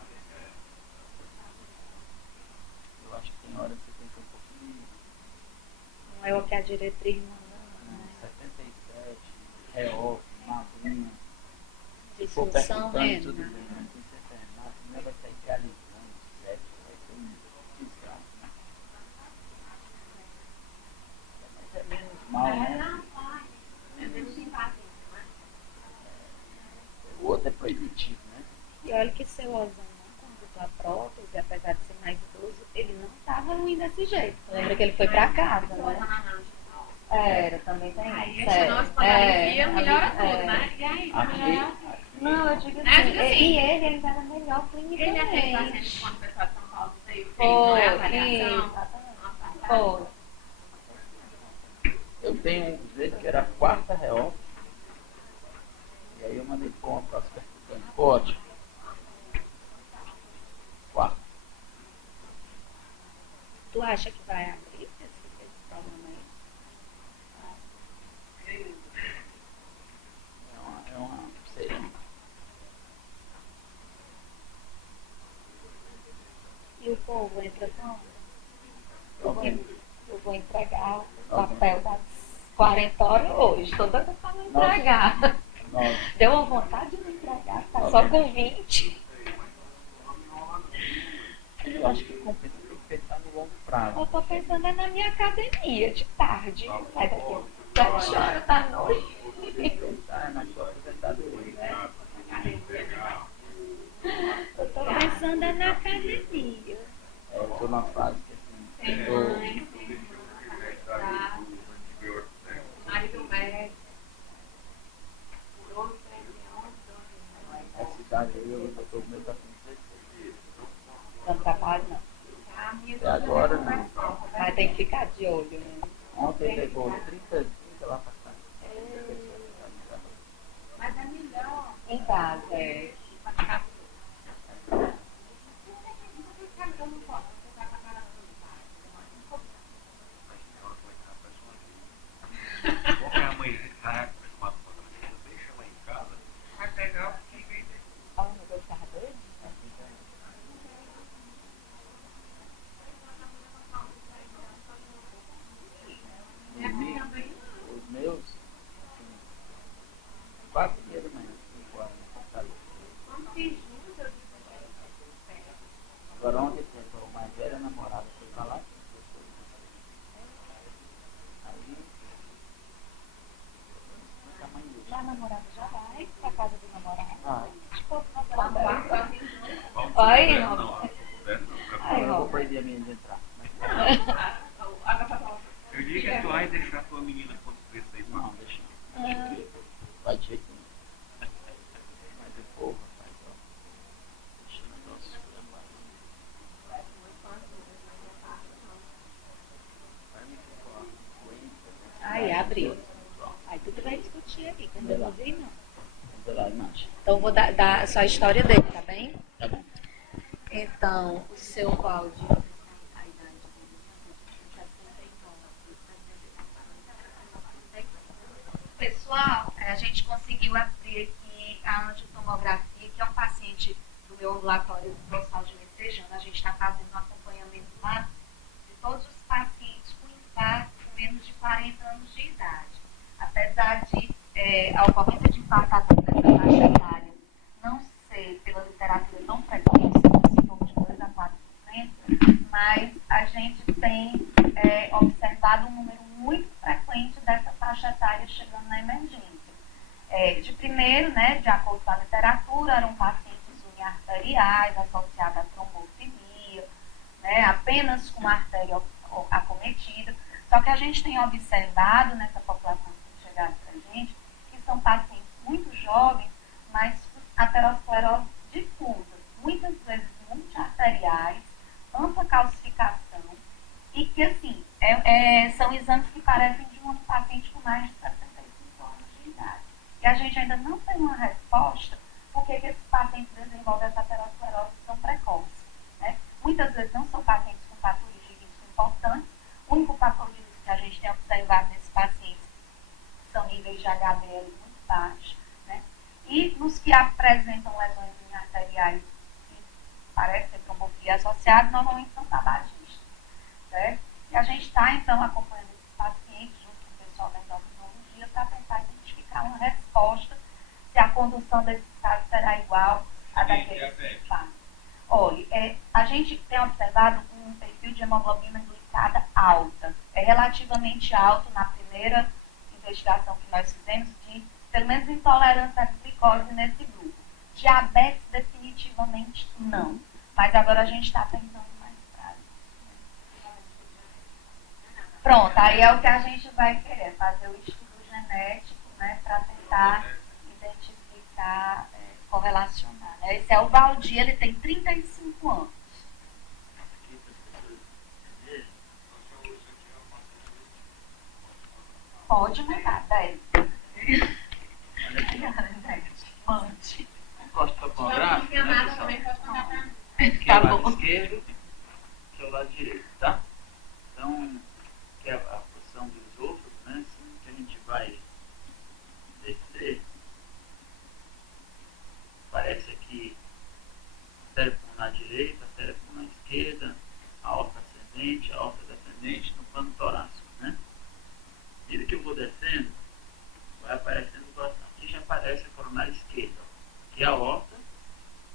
Eu acho que tem hora que você tem que um pouquinho. Não é o que a diretriz manda, né? 77, reó, magrinha. Se for Disfunção percutando, tudo renal. bem, mas tem que ser internado. A menina vai sair realizando, certo? Vai ser um desgraça, né? Mas é menos mal, né? O outro é proibitivo, né? E olha que seu Ozão, quando a prótese, apesar de ser mais idoso, ele não estava ruim desse jeito. Lembra que ele foi pra casa, né? Era, também tem Aí isso. esse nosso pandemia melhora tudo, né? E aí, Aqui, Não, eu digo Eu digo assim, assim, e ele era melhor ele é aquele paciente clinicamente. quando o pessoal de São Paulo veio, fez, Foi, não é isso, avaliação? exatamente. Foi. eu tenho um jeito que era a quarta reó. E aí eu mandei pôr uma próxima percutante. Ótimo. Quarta. Tu acha que vai abrir esse problema aí? É uma sei. E o povo entra com. Ok. Eu vou entregar o papel das 40 horas hoje. Tô doida pra não Nossa. entregar. Nossa. Deu uma vontade de não entregar, tá só com 20. Eu acho que compensa, tem que pensar no longo prazo. Eu tô pensando é na minha academia de tarde. Sai daqui 7 horas da noite. Pensar na sua aposentadoria. Eu tô pensando é na academia. Eu tô numa fase que assim, eu Marido médico. a cidade aí, eu tô com medo da princesa. Não trabalho não. Até agora não. Mas tem que ficar de olho, né? Ontem pegou 30 lá pra cá. Mas é melhor. Em casa, é. Porque a mãe está acostumada com a coisa, deixa ela em casa, vai pegar o que vem dele. Olha o negócio dele. a namorada já vai pra casa do namorado. Ah. Tipo, lá no quarto. Vamos Vai, não, não. não. Eu vou proibir a menina de entrar. Eu diria que tu vai deixar tua menina construir isso aí. Não, deixa não. Vai de jeito nenhum. Mas o povo, rapaz, ó. Deixa o negócio. Aí, abriu. Aí tudo vai discutir aqui, quando eu não vi, não. Vamos lá, imagem. Então, vou dar só a história dele, tá bem? Tá bom. Então, o seu Cláudio, a idade dele, pessoal, a gente conseguiu abrir aqui a angiotomografia, que é um paciente do meu ambulatório do Hospital de Messejana. A gente está fazendo um acompanhamento lá de todos os pacientes com infarto com menos de 40 anos de idade. Apesar de a ocorrência de infarto agudo nessa faixa etária não ser, pela literatura, tão frequente, em torno de 2 a 4%, mas a gente tem observado um número muito frequente dessa faixa etária chegando na emergência. De primeiro, né, de acordo com a literatura, eram pacientes uniarteriais associados à trombofilia, né, apenas com a artéria acometida. Só que a gente tem observado nessa população que tem chegado para a gente, que são pacientes muito jovens, mas com aterosclerose difusa, muitas vezes multiarteriais, ampla calcificação, e que, assim, são exames que parecem de uma paciente com mais de 75 anos de idade. E a gente ainda não tem uma resposta por que esses pacientes desenvolvem essa aterosclerose tão precoce. Né? Muitas vezes não são pacientes com fatores de risco importantes. O único fator de risco que a gente tem observado nesses pacientes são níveis de HDL muito baixos. Né? E nos que apresentam lesões arteriais que parecem ter trombofilia associada, normalmente são tabagistas. Certo? E a gente está, então, acompanhando esses pacientes junto com o pessoal da endocrinologia para tentar identificar uma resposta se a condução desses casos será igual a daqueles que fazem. Olha, a gente tem observado um perfil de hemoglobina glicada alta. É relativamente alto na primeira investigação que nós fizemos de, pelo menos, intolerância à glicose nesse grupo. Diabetes, definitivamente, não. Mas agora a gente está tentando mais para isso. Pronto, aí é o que a gente vai querer, fazer o estudo genético, né, para tentar identificar, correlacionar. Né? Esse é o Valdir, ele tem 35 anos. Pode mandar, 10. Mande. Gosto da tomográfica, Tem né, nada pessoal? também, pode mandar para mim. Que é o lado esquerdo, que é o lado direito, tá? Então, que é a posição do esôfago, né? Assim que a gente vai descer, parece aqui artéria pulmonar direita, artéria pulmonar esquerda, a aorta ascendente, a aorta descendente no plano torácico, né? À medida que eu vou descendo, vai aparecendo o coração. Aqui já aparece a coronária esquerda, aqui é a aorta,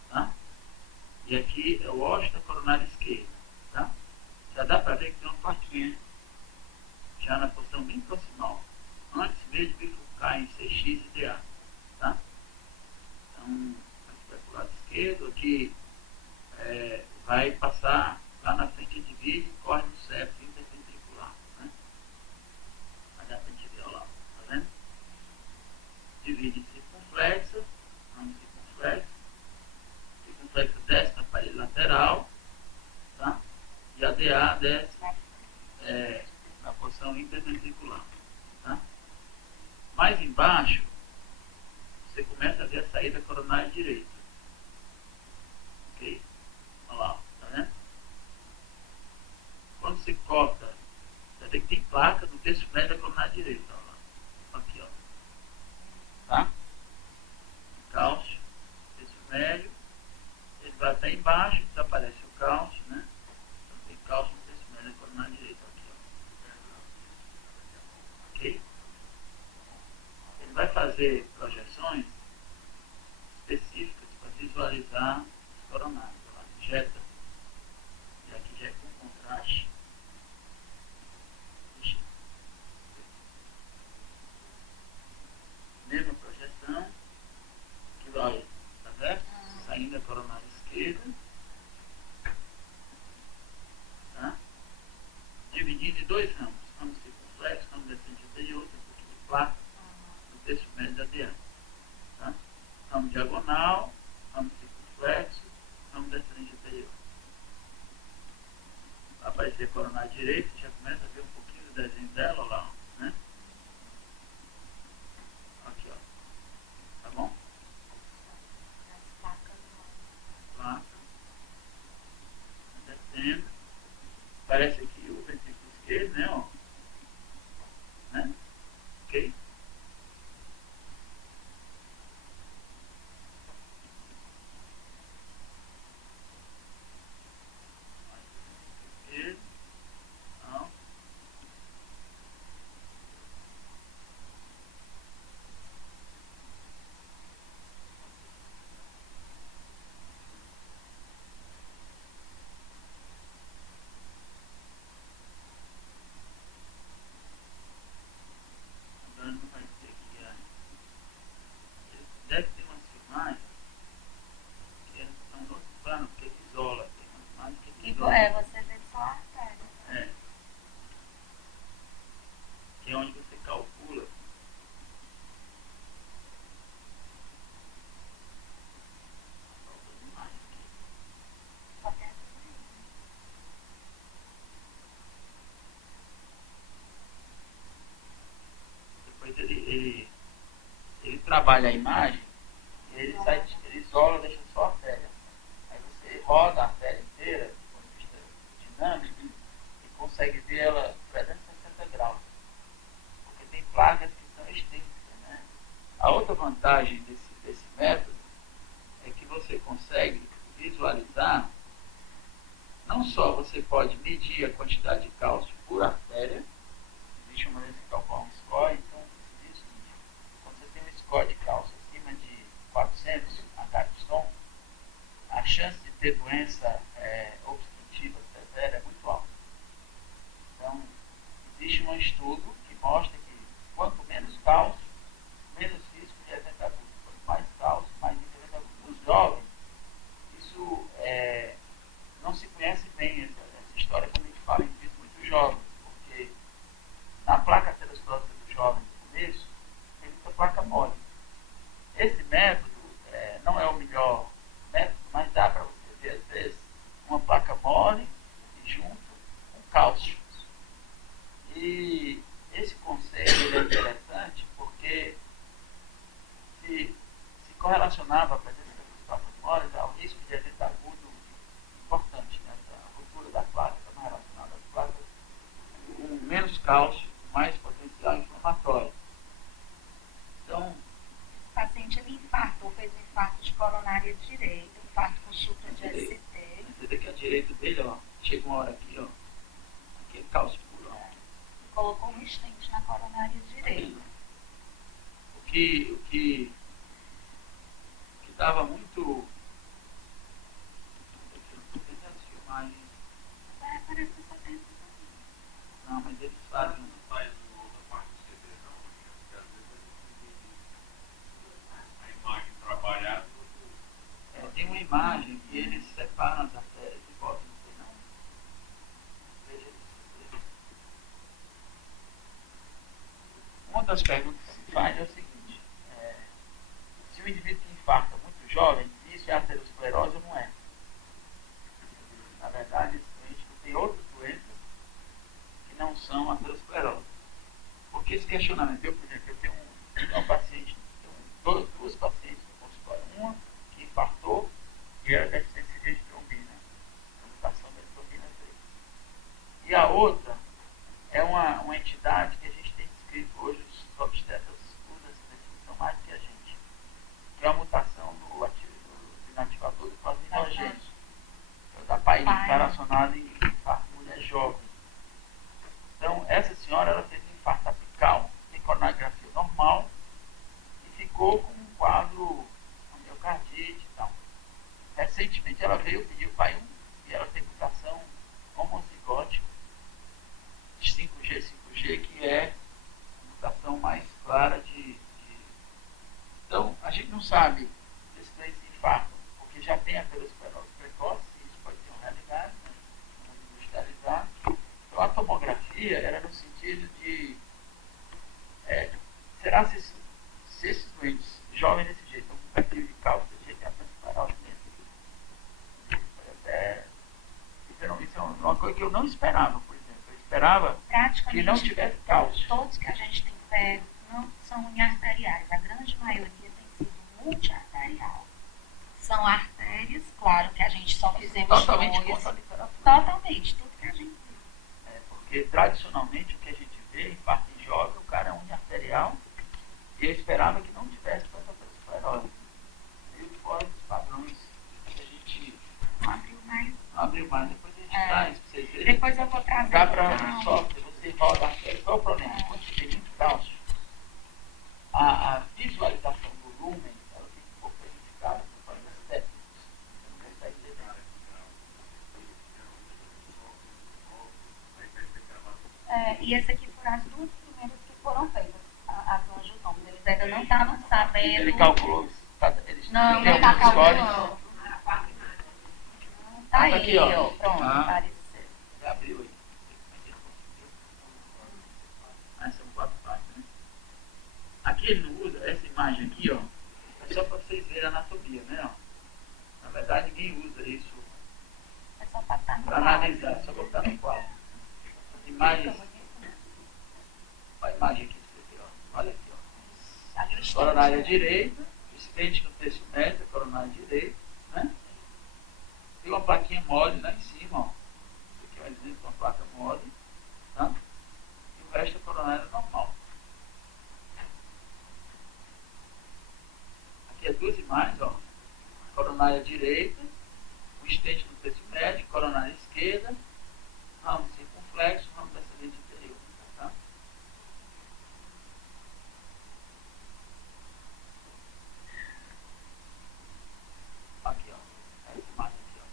tá? E aqui é o óstia coronária esquerda, tá? Já dá para ver que tem uma plaquinha já na posição bem proximal, antes mesmo de bifurcar em CX e DA, tá? Então, aqui vai para o lado esquerdo, aqui vai passar lá na frente, divide e corre no septo interventricular, né? Vai dar para a gente ver, olha lá, tá vendo? Divide em circunflexa, não circunflexa, circunflexa desce na parede lateral, tá? E a DA desce na posição interventricular, tá? Mais embaixo, você começa a ver a saída coronária direita. Ok? Olha lá, tá vendo? Quando você corta, você vê que tem placa do terço médio da coronária direita. Olha lá. Aqui, ó. Tá? Cálcio, terço médio. Ele vai até embaixo, desaparece o cálcio, né? Então tem cálcio no terço médio da coronária direita. Aqui, ó. Ok? Ele vai fazer projeções específicas para visualizar os coronários. Lá, injeta. E aqui já é com contraste. Mesma projeção. ele trabalha a imagem, e ele isola, deixa só a artéria. Aí você roda a artéria inteira, do ponto de vista dinâmico, e consegue ver ela 360 graus. Porque tem placas que são extensas, né? A outra vantagem desse método é que você consegue visualizar, não só você pode medir a quantidade de cálcio por artéria, existe uma vez que calcular um score, então diz o seguinte: quando você tem um score de cálcio acima de 400 a Carpston, a chance de ter doença obstrutiva severa é muito alta. Então, existe um estudo que mostra que quanto menos cálcio, menos risco de evento agudo. Quanto mais cálcio, mais risco de evento agudo. Nos jovens, isso não se conhece bem essa história quando a gente fala em indivíduos muito jovens, porque na placa aterosclerótica do jovem no começo, tem muita placa mole. Esse método não é o melhor método, mas dá para você ver, às vezes, uma placa mole e junto com cálcio. E esse conceito ele é interessante porque se correlacionava a presença dessas placas moles ao risco de evento agudo importante, né? A ruptura da placa está relacionada às placas com menos cálcio, mais potencial inflamatório. Então, O paciente ele infartou, fez um infarto de coronária direita, infarto com supra de ST. você vê que a direita dele, ó, chega uma hora aqui, ó, aqui é cálcio puro, ó. Colocou um stent na coronária direita. O que dava muito. Filmagens. Parece que só tem essa. Não, mas eles fazem. Não faz outra parte do CD, não, porque às vezes a imagem trabalhada. Tem uma imagem que eles separam as artérias e botam no pulmão. Veja isso. Uma das perguntas que se faz é o seguinte: se o indivíduo que infarta muito jovem, isso é aterosclerose ou não é? Na verdade, esse doente tem outras doenças que não são aterosclerose. Porque esse questionamento, por exemplo, eu tenho uma paciente, duas pacientes no consultório. Uma que infartou e era deficiente de trombina, a mutação da trombina 3. E a outra é uma entidade que a gente tem descrito hoje, os obstetras usam essa definição mais do que a gente, que é a mutação do inativador do plasminogênio, que é o da PAI, está relacionado em infarto em mulher jovem. Então, essa senhora ela teve um infarto apical, tem coronariografia normal, e ficou com um quadro de miocardite e tal. Recentemente ela veio pedir o PAI 1 e ela tem mutação homozigótica de 5G, que é a mutação mais clara Então, a gente não sabe se esse doente se infarta, porque já tem aterosclerose precoce, isso pode ter uma realidade, né? Vamos industrializar. Então, a tomografia era no sentido de será se esses doentes jovens desse jeito, com perfil de cálcio desse jeito, tem aterosclerose mesmo. Isso é uma coisa que eu não esperava, por exemplo. Eu esperava que não tivesse cálcio. Todos que a gente tem pego não são uniarteriais. A grande maioria tem sido multiarterial. São artérias, claro que a gente só fizemos Totalmente dois. contra a literatura. Totalmente, tudo que a gente viu. Porque tradicionalmente o que a gente vê, infarto em jovem, o cara é uniarterial, e eu esperava que não tivesse tanta aterosclerose. Meio fora dos padrões que a gente Não abriu mais. abriu mais, depois a gente traz pra vocês verem. Depois eu vou trazer. Dá pra então. só, você roda a artéria. Qual é o problema? Quando você tem muito cálcio, a visualização do lumen, ela fica um pouco prejudicada por problemas técnicos. Você não consegue ver bem. E esse aqui foram as duas primeiras que foram feitas, as angiotomas. Eles ainda não estavam sabendo. Ele calculou isso. Eles Não, têm não está alguns scores. calculando. Tá aí, aqui, ó. Pronto, apareceu. Já abriu aí. Mas são 4 partes, né? Aqui ele não usa, essa imagem aqui, ó, é só para vocês verem a anatomia, né? Ó. Na verdade, ninguém usa isso É só passar no para analisar, só botar no quadro. Imagens. Olha a imagem aqui pra você ver, ó. Olha aqui, ó. coronária direita, estente no terço médio, a coronária direita, né? Tem uma plaquinha mole lá em cima, ó. Isso aqui é um exemplo de uma placa mole, tá? E o resto é coronária normal. Aqui é duas imagens, ó. Coronária direita, o estente no terço médio, coronária esquerda, ramo circunflexo, ramo descendente inferior, tá? Aqui, ó. Essa imagem aqui, ó.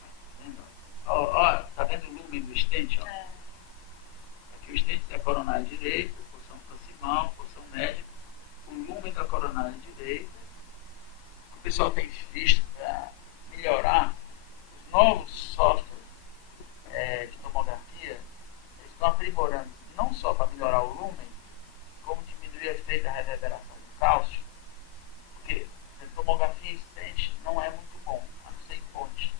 Tá vendo? Ó, tá vendo o lumen do estente, ó? Aqui o estente é a coronária direita, porção proximal, porção média, o lumen da coronária direita. O pessoal tem visto para melhorar os novos softwares de tomografia, eles estão aprimorando não só para melhorar o lumen, como diminuir o efeito da reverberação do cálcio, porque a tomografia estente não é muito bom, a não ser em ponte.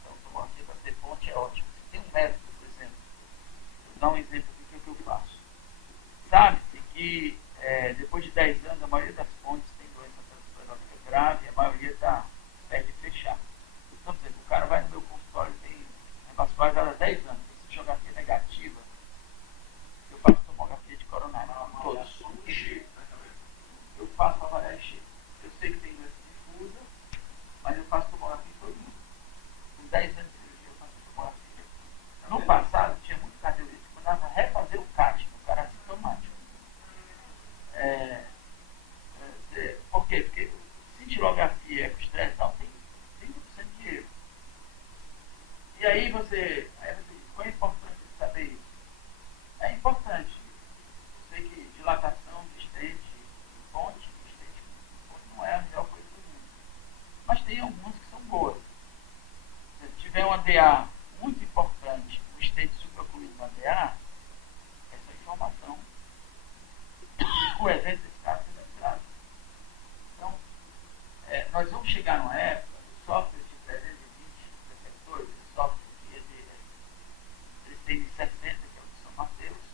Então, tomografia para ter ponte é ótimo. Se tem um método, por exemplo, vou dar um exemplo do que eu faço. Sabe-se que depois de 10 anos, a maioria das pontes tem doença transplantológica grave, a maioria está perto de fechar. Então, por exemplo, o cara vai no meu consultório e tem revascularizado há 10 anos, tem cintilografia negativa, eu faço tomografia de coronária, todos. Eu faço para avaliar enxerto. Eu sei que tem doença difusa, mas eu faço tomografia em todo mundo. Com 10 anos de cirurgia, eu faço tomografia. No passado, tinha muito cardiologista que mandava refazer o CAT, o cara assintomático. Por quê? Porque cintilografia, ecoestresse e tal, tem 30% de erro. E aí você diz, qual é a importância de saber isso? É importante. Eu sei que dilatação de estente, de ponte não é a melhor coisa do mundo. Mas tem algumas que são boas. Se tiver uma DA muito importante, um estente supracluído na DA, essa informação, o evento desse caso é lembrado. Então, nós vamos chegar numa época, o software de 320 detectores, o software eles têm de 60, que é o de São Mateus,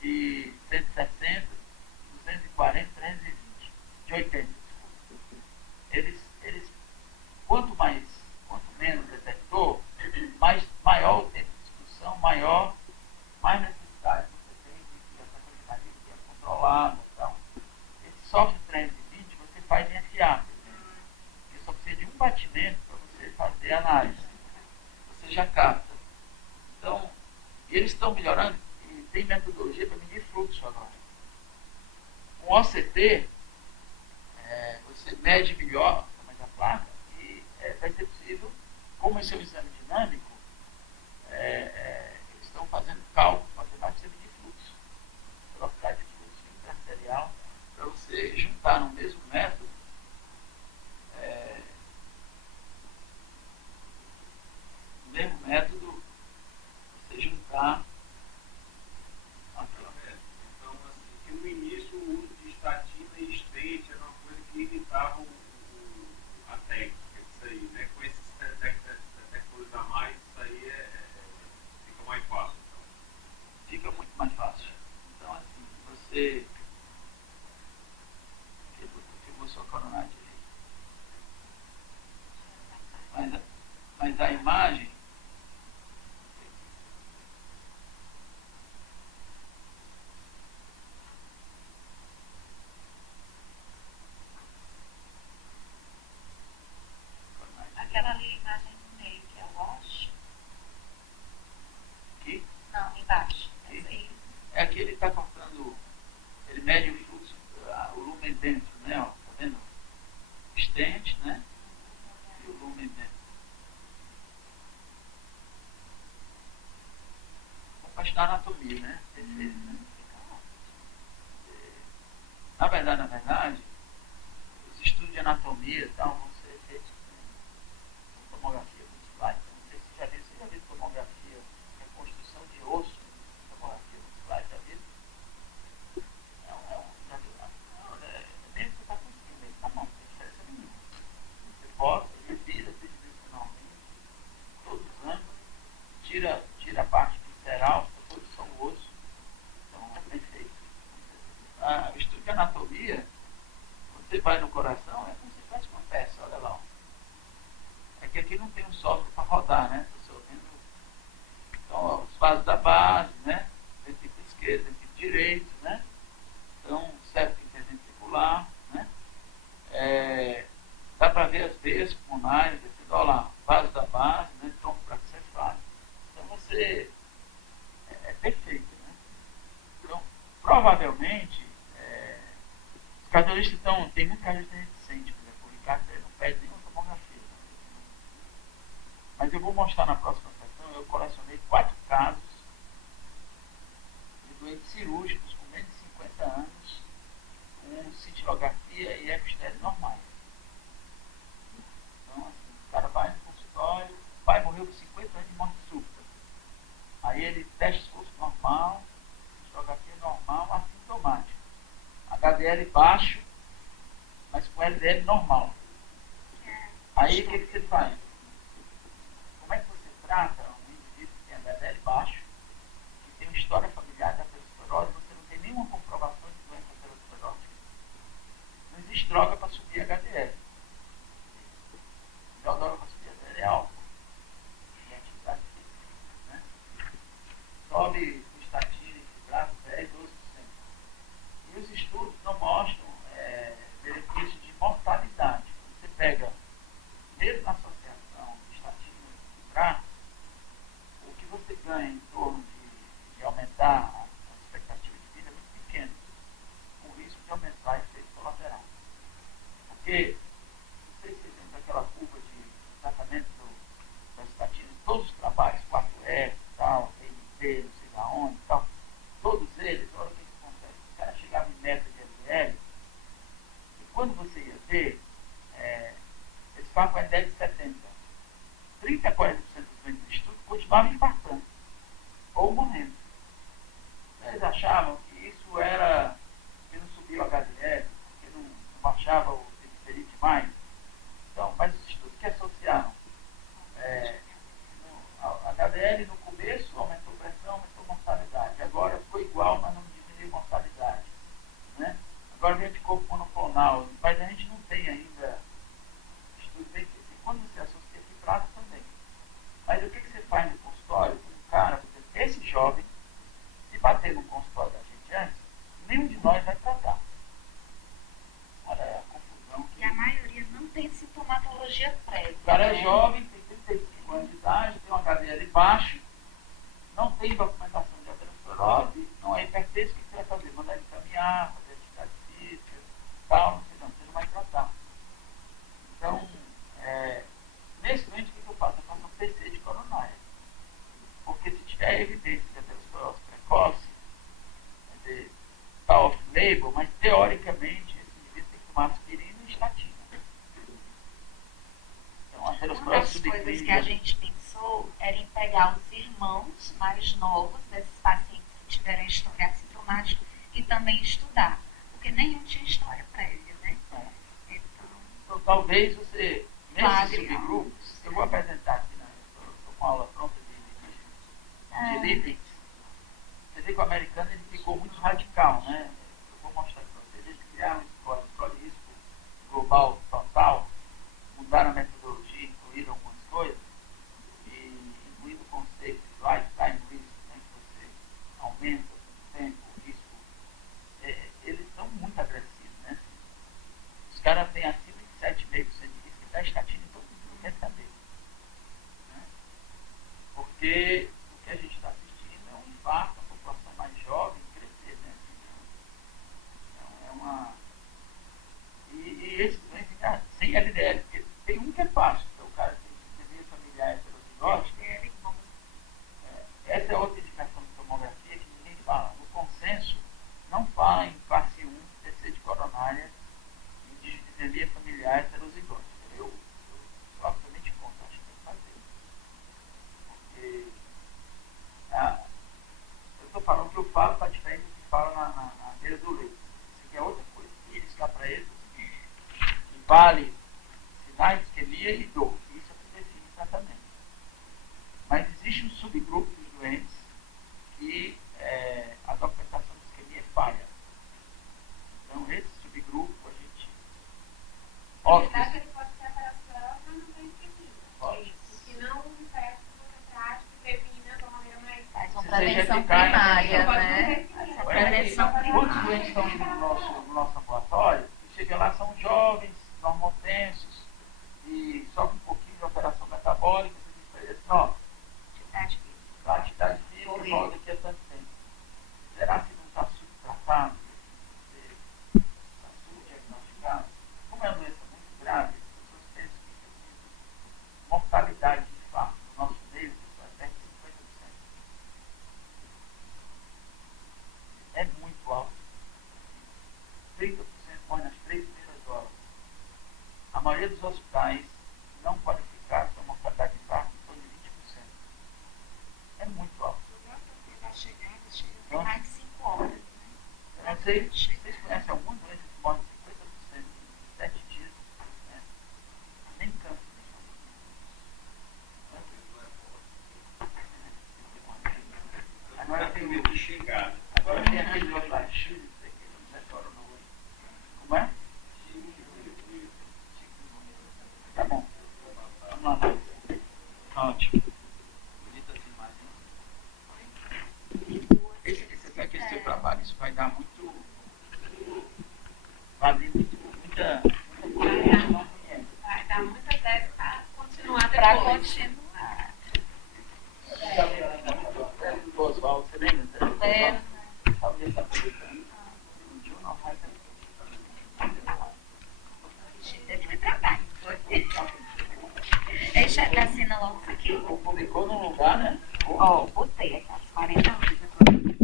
de 160, 240, 320, de 80, desculpa. Eles quanto menos detector, maior o tempo de discussão, mais necessidade você tem de que essa qualidade seja controlada. Então, esse software 320 você faz em FA, porque só precisa de um batimento para você fazer a análise. Você já capta. Então, eles estão melhorando e tem metodologia para medir fluxo agora. Com OCT, você mede melhor o tamanho da placa e vai ser possível, como esse é um exame dinâmico, eles estão fazendo cálculos matemáticos para medir fluxo, velocidade de fluxo intraarterial, para você juntar no mesmo método você juntar aqui, ó. Então, assim, que no início o uso de estatina e estente era uma coisa que limitava a técnica, isso aí, né? Com esses detectores a mais, isso aí fica mais fácil. Então. Fica muito mais fácil. Então, assim, você configura sua coronária direita. Mas a imagem Aquela ali, imagem no meio, que é o wash. aqui, Não, embaixo. Essa aí. é que ele está cortando, ele mede o fluxo, o lumen dentro, né? Ó, tá vendo? O estente, né? E o lumen dentro. Vamos pastar a anatomia, né? Perfeito, né? Na verdade, os estudos de anatomia e tal vão ser feitos com tomografia muscular. Então, não sei se você já viu tomografia, reconstrução de osso, tomografia muscular, já viu? Já viu? Nem que você está conseguindo, ele tá bom, não tem diferença nenhuma. Você bota, revira tridimensionalmente, todos os ângulos, tira a parte visceral, todos são osso, então é perfeito. você é perfeito, né? Então, provavelmente, os cardiologistas tem muito cardiologista reticente, por exemplo, o Ricardo ele não pede nenhuma tomografia. Né? Mas eu vou mostrar na próxima sessão, eu colecionei 4 casos de doentes cirúrgicos com menos de 50 anos, com cintilografia e eco-estéreo normais. Então, assim, o cara vai no consultório, o pai morreu com 50 anos de morte súbita. Aí ele testa esforço normal, cintilografia normal, assintomático. HDL baixo, mas com LDL normal. Aí o que você faz? Como é que você trata um indivíduo que tem HDL baixo, que tem uma história familiar de aterosclerose, você não tem nenhuma comprovação de doença aterosclerótica? Não existe droga para subir HDL. A melhor droga para subir HDL é álcool. E atividade física. Né? Sobe estatina e fibrato 10, 12%. E os estudos não mostram benefício de mortalidade. Você pega, mesmo na associação de estatina e fibrato, o que você ganha em torno de aumentar a expectativa de vida é muito pequeno, com risco de aumentar efeito colateral. Porque, não sei se vocês lembram daquela curva de tratamento das estatinas, todos os trabalhos, 4S, tal, TNT, não sei da onde, tal, todos eles, olha o que acontece. O cara chegava em meta de LDL, e quando você ia ver, eles estavam com LDL de 70. 30 a 40% dos doentes do estudo continuavam infartando, ou morrendo. Eles achavam que isso era que não subia o HDL, que não baixava o triglicerídeo demais. Então, mas os estudos que associaram a HDL no começo aumentou pressão, aumentou mortalidade. Agora ficou igual, mas não diminuiu mortalidade. Né? Agora vem anticorpo monoclonal, mas a gente não tem ainda estudo bem feito. E quando você associa fibrato também. Mas o que você faz no consultório com um cara, por exemplo, esse jovem, se bater no consultório da gente antes, nenhum de nós vai tratar. Olha a confusão. E a maioria não tem sintomatologia prévia. O cara é né? jovem, tem 35 anos de idade, tem um HDL baixo, não tem documentação de aterosclerose, não é hipertenso, o que você vai fazer? Mandar ele caminhar, fazer atividade física, tal, não sei não, você não vai tratar. Então, nesse doente, o que eu faço? Eu faço um PC de coronária. Porque se tiver evidência de aterosclerose precoce, quer dizer, está off-label, mas teoricamente esse indivíduo tem que tomar aspirina e estatina. Então, a Uma aterosclerose das coisas que a subclínica. gente pensou era em pegar os irmãos mais novos desses pacientes que tiveram história assintomática e também estudar, porque nenhum tinha história prévia, né? Então, talvez você, nesses Claro, subgrupos, eu vou apresentar aqui, estou com uma aula pronta de lípids. Você vê que o americano ele ficou muito radical, né? Eu vou mostrar para vocês. Eles criaram um score de risco global total, mudaram a metodologia, incluíram algumas coisas, e incluindo o conceito de lifetime risk, né, que você aumenta com o tempo o risco. Eles são muito agressivos, né? Os caras têm acima de 7,5% de risco e dá estatina em todo mundo, não quer saber. Né? Porque o que a gente está assistindo é um infarto, a população mais jovem crescer, né? Então é uma... E esses doentes sem LDL, porque tem um que é fácil, que é o cara que tem sistemia familiar heterozigótica. Essa é outra indicação de tomografia que ninguém fala. No consenso, não fala em classe 1, TC de coronária e de dislipidemia familiar heterozigótica. Eu sou absolutamente contra, acho que tem que fazer. Porque eu estou falando o que eu falo está diferente do que fala na beira do leito. Isso aqui é outra coisa. Eles cá para eles, que vale sinais de isquemia e dor. Isso é o que define o tratamento. Mas existe um subgrupo dos doentes que a documentação de isquemia é falha. Então, esse subgrupo, a gente... Na Óbvio, verdade, ele pode ter aterosclerose, mas não tem isquemia. Pode. Se não, o teste você traz que previna de uma maneira mais... Faz uma Se seja prevenção eficaz, primária, pode né? morrer. Essa olha aqui, prevenção quantos primária. doentes estão indo no nosso ambulatório? E chega lá, são jovens, normotensos, e sofrem um pouquinho de alteração metabólica. Você diz para eles, ó, Atividade física. atividade maioria dos hospitais não qualificados tem uma mortalidade de parto em torno de 20%. É muito alto. Tem mais de 5 horas. Eu não sei, vocês conhecem alguma doença que morre 50% em 7 dias? Né? Nem câncer. Agora tem o... Xingado. Agora tem aquele outro lá, X, não é coronavírus. Como é? Tá bom. Vamos lá. Ótimo. Bonita essa imagem. Esse aqui é seu trabalho. Isso vai dar muito... Valer muita coisa que a gente não conhece. Vai dar muita tese para continuar depois. Para continuar. Do Oswaldo, você lembra? É. Talvez está publicando. Um dia não vai ter. Teve que tratar. Deixa eu assinar logo isso aqui. Publicou num lugar, né? Ó, botei aqui as 40 horas.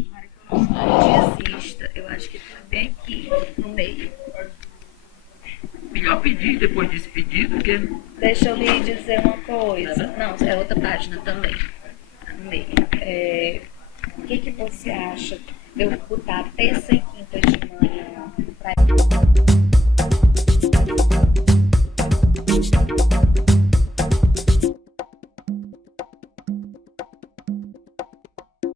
Tomara que eu não desista. Eu acho que foi bem aqui, no meio. Melhor pedir depois desse pedido, que... Deixa eu lhe dizer uma coisa. Não, é outra página também. No meio. O que você acha de eu botar terça e quinta de manhã pra...